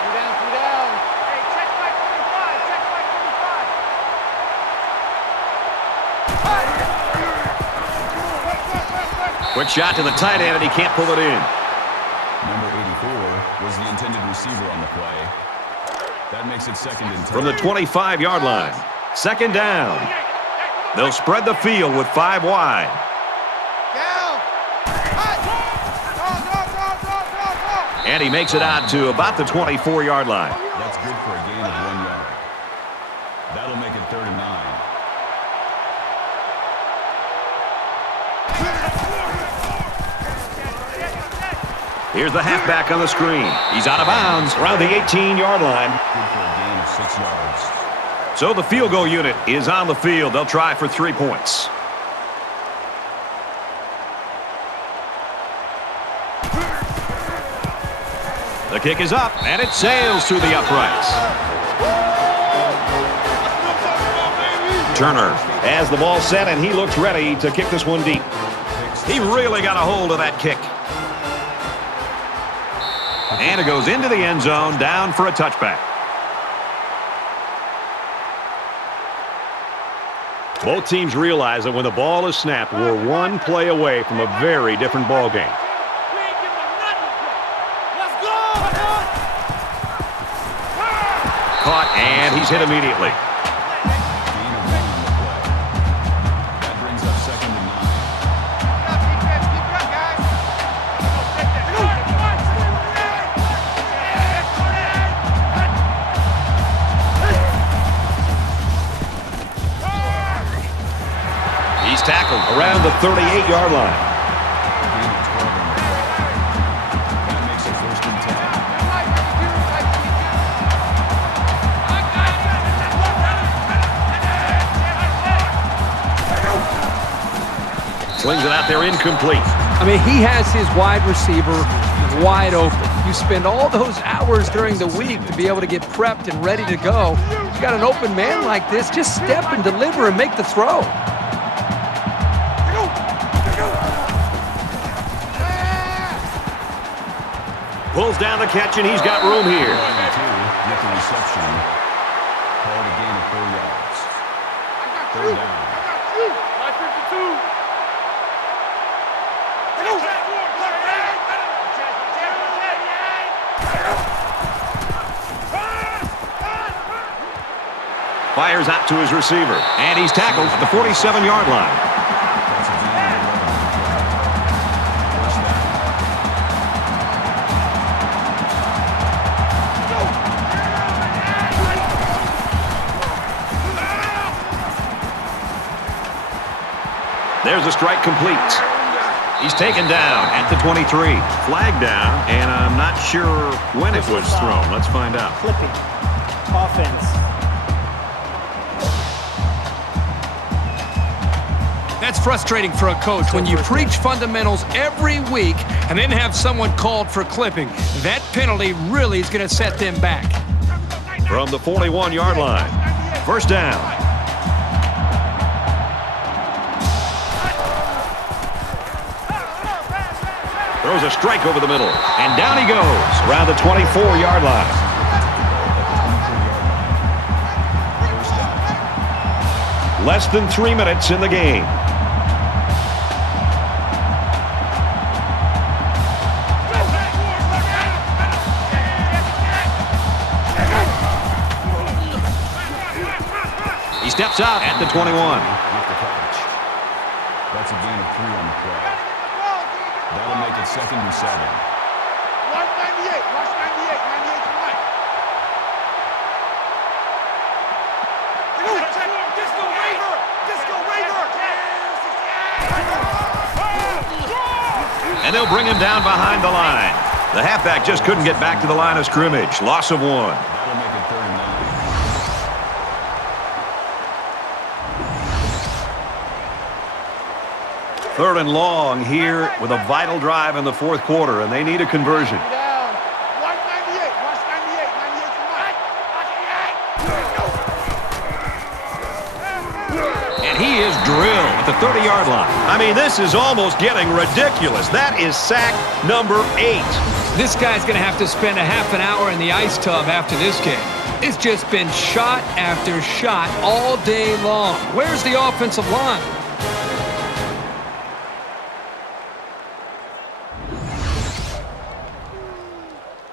Two down. Hey, check my 25. Check my 25. Quick shot to the tight end, and he can't pull it in. Number 84 was the intended receiver on the play. That makes it second and 10. From the 25-yard line. Second down. They'll spread the field with 5 wide. Down. Go. And he makes it out to about the 24-yard line. That's good for a gain of 1 yard. That'll make it 39. Here's the halfback on the screen. He's out of bounds around the 18-yard line. Good for a gain of 6 yards. So the field goal unit is on the field. They'll try for 3 points. The kick is up, and it sails through the uprights. Turner has the ball set, and he looks ready to kick this one deep. He really got a hold of that kick. And it goes into the end zone, down for a touchback. Both teams realize that when the ball is snapped, we're 1 play away from a very different ball game. Caught, and he's hit immediately. Gain of 1 on the play. That brings up second and 9. He's tackled around the 38-yard line. Gain of 12 on the play. That makes it first and 10. Slings it out there incomplete. I mean, he has his wide receiver wide open. You spend all those hours during the week to be able to get prepped and ready to go. You got an open man like this, just step and deliver and make the throw. Pulls down the catch, and he's got room here. With the reception. Called a gain of 4 yards. Third down. My 52. Fires out to his receiver, and he's tackled at the 47-yard line. That's a gain of 11. First down. There's a strike complete. He's taken down at the 23. Flag down, and I'm not sure when it was thrown. Let's find out. Clipping. Offense. That's frustrating for a coach when you preach fundamentals every week and then have someone called for clipping. That penalty really is going to set them back. From the 41-yard line. First down. Throws a strike over the middle, and down he goes around the 24-yard line. Less than 3 minutes in the game. He steps out at the 21. With the catch. That's a gain of 3 on the play. That'll make it second and 7. Watch 98. Watch 98. 98 to right. And they'll bring him down behind the line. The halfback just couldn't get back to the line of scrimmage. Loss of 1. That'll make it 3rd and 9. 3rd and long here with a vital drive in the 4th quarter, and they need a conversion. Down. 198. Watch 98. 98 to Mike. And he is drilled at the 30-yard line. I mean, this is almost getting ridiculous. That is sack number 8. This guy's going to have to spend a half an hour in the ice tub after this game. It's just been shot after shot all day long. Where's the offensive line?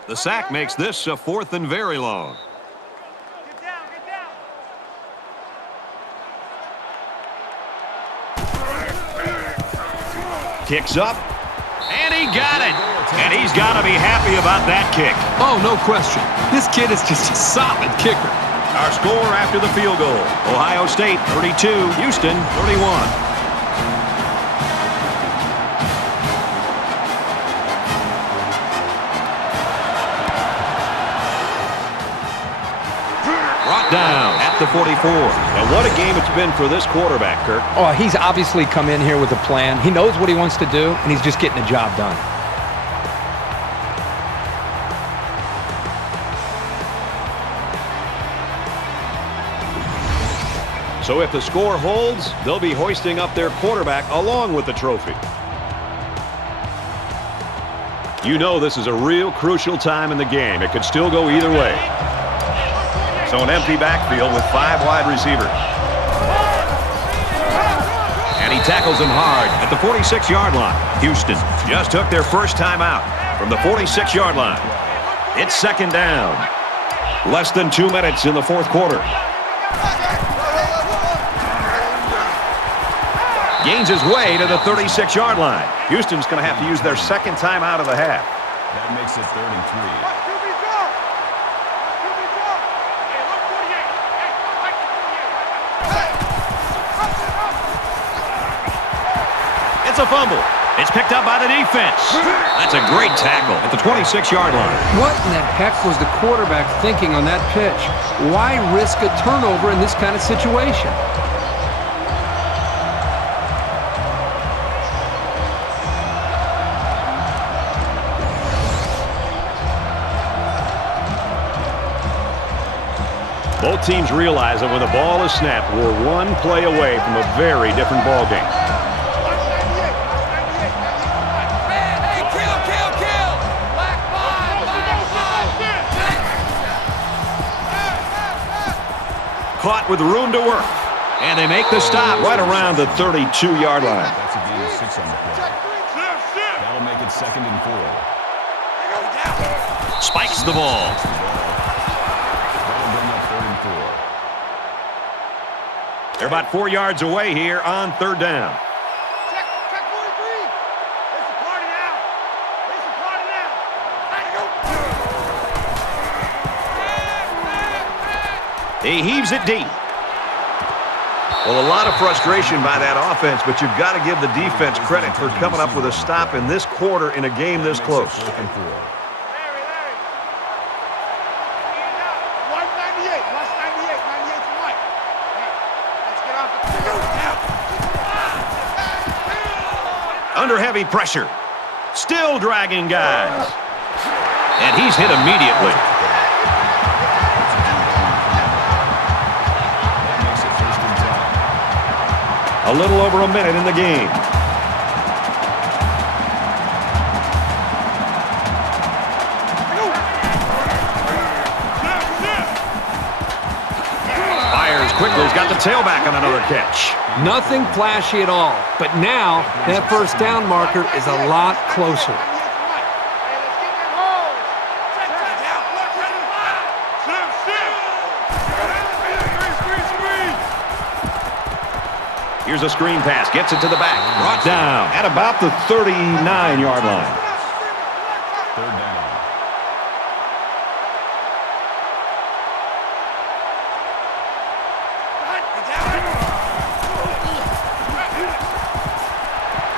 The sack makes this a 4th and very long. Get down. Get down. Kicks up, and he got it. And he's got to be happy about that kick. Oh, no question. This kid is just a solid kicker. Our score after the field goal: Ohio State 32, Houston 31. Brought down at the 44. And what a game it's been for this quarterback, Kirk. Oh, he's obviously come in here with a plan. He knows what he wants to do, and he's just getting the job done. So if the score holds, they'll be hoisting up their quarterback along with the trophy. You know this is a real crucial time in the game. It could still go either way. So an empty backfield with 5 wide receivers. And he tackles him hard at the 46-yard line. Houston just took their first time out from the 46-yard line. It's 2nd down. Less than 2 minutes in the 4th quarter. Gains his way to the 36-yard line. Houston's going to have to use their 2nd time out of the half. That makes it 3rd and 3. It's a fumble. It's picked up by the defense. That's a great tackle at the 26-yard line. What in the heck was the quarterback thinking on that pitch? Why risk a turnover in this kind of situation? Both teams realize that when the ball is snapped, we're 1 play away from a very different ball game. Caught with room to work. And they make the stop right around the 32-yard line. That's a gain of 6 on the play. That'll make it 2nd and 4. Spikes the ball. That'll bring up 3rd and 4. They're about 4 yards away here on 3rd down. Check 43. It's a party now. It's a party now. He heaves it deep. Well, a lot of frustration by that offense, but you've got to give the defense credit for coming up with a stop in this quarter in a game this close. 4th and 4. Larry. 198. Watch 98. 98 to Mike. Let's get off the field now. Under heavy pressure. Still dragging guys. And he's hit immediately. A little over a minute in the game. Fires quickly. He's got the tailback on another catch. Nothing flashy at all. But now, that 1st down marker is a lot closer. Here's a screen pass. Gets it to the back. Brought down at about the 39-yard line. 3rd down.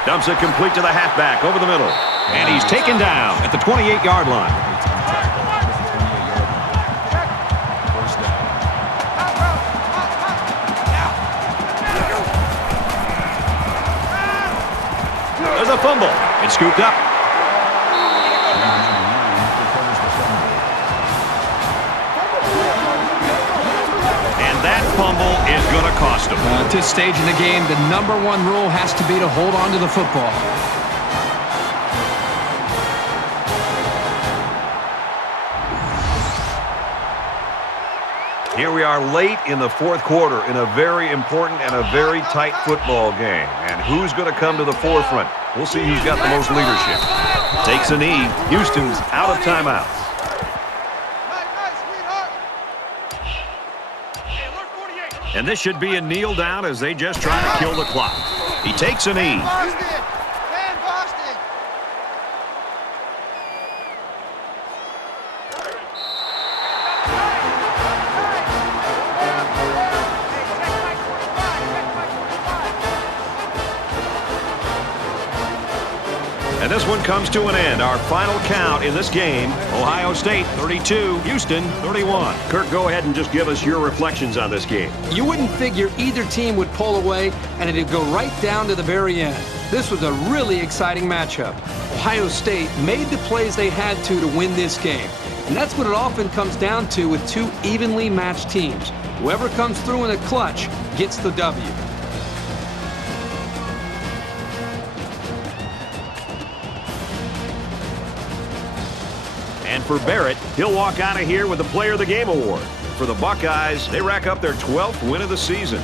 Dumps it complete to the halfback over the middle. And he's taken down at the 28-yard line. First down. There's a fumble. It's scooped up. And that fumble is going to cost him. At this stage in the game, the #1 rule has to be to hold on to the football. Here we are late in the fourth quarter in a very important and a very tight football game. And who's going to come to the forefront? We'll see who's got the most leadership. Takes a knee. Houston's out of timeouts. And this should be a kneel down as they just try to kill the clock. He takes a knee. And this one comes to an end. Our final count in this game, Ohio State 32, Houston 31. Kirk, go ahead and just give us your reflections on this game. You wouldn't figure either team would pull away, and it'd go right down to the very end. This was a really exciting matchup. Ohio State made the plays they had to win this game. And that's what it often comes down to with two evenly matched teams. Whoever comes through in the clutch gets the W. And for Barrett, he'll walk out of here with the Player of the Game award. For the Buckeyes, they rack up their 12th win of the season.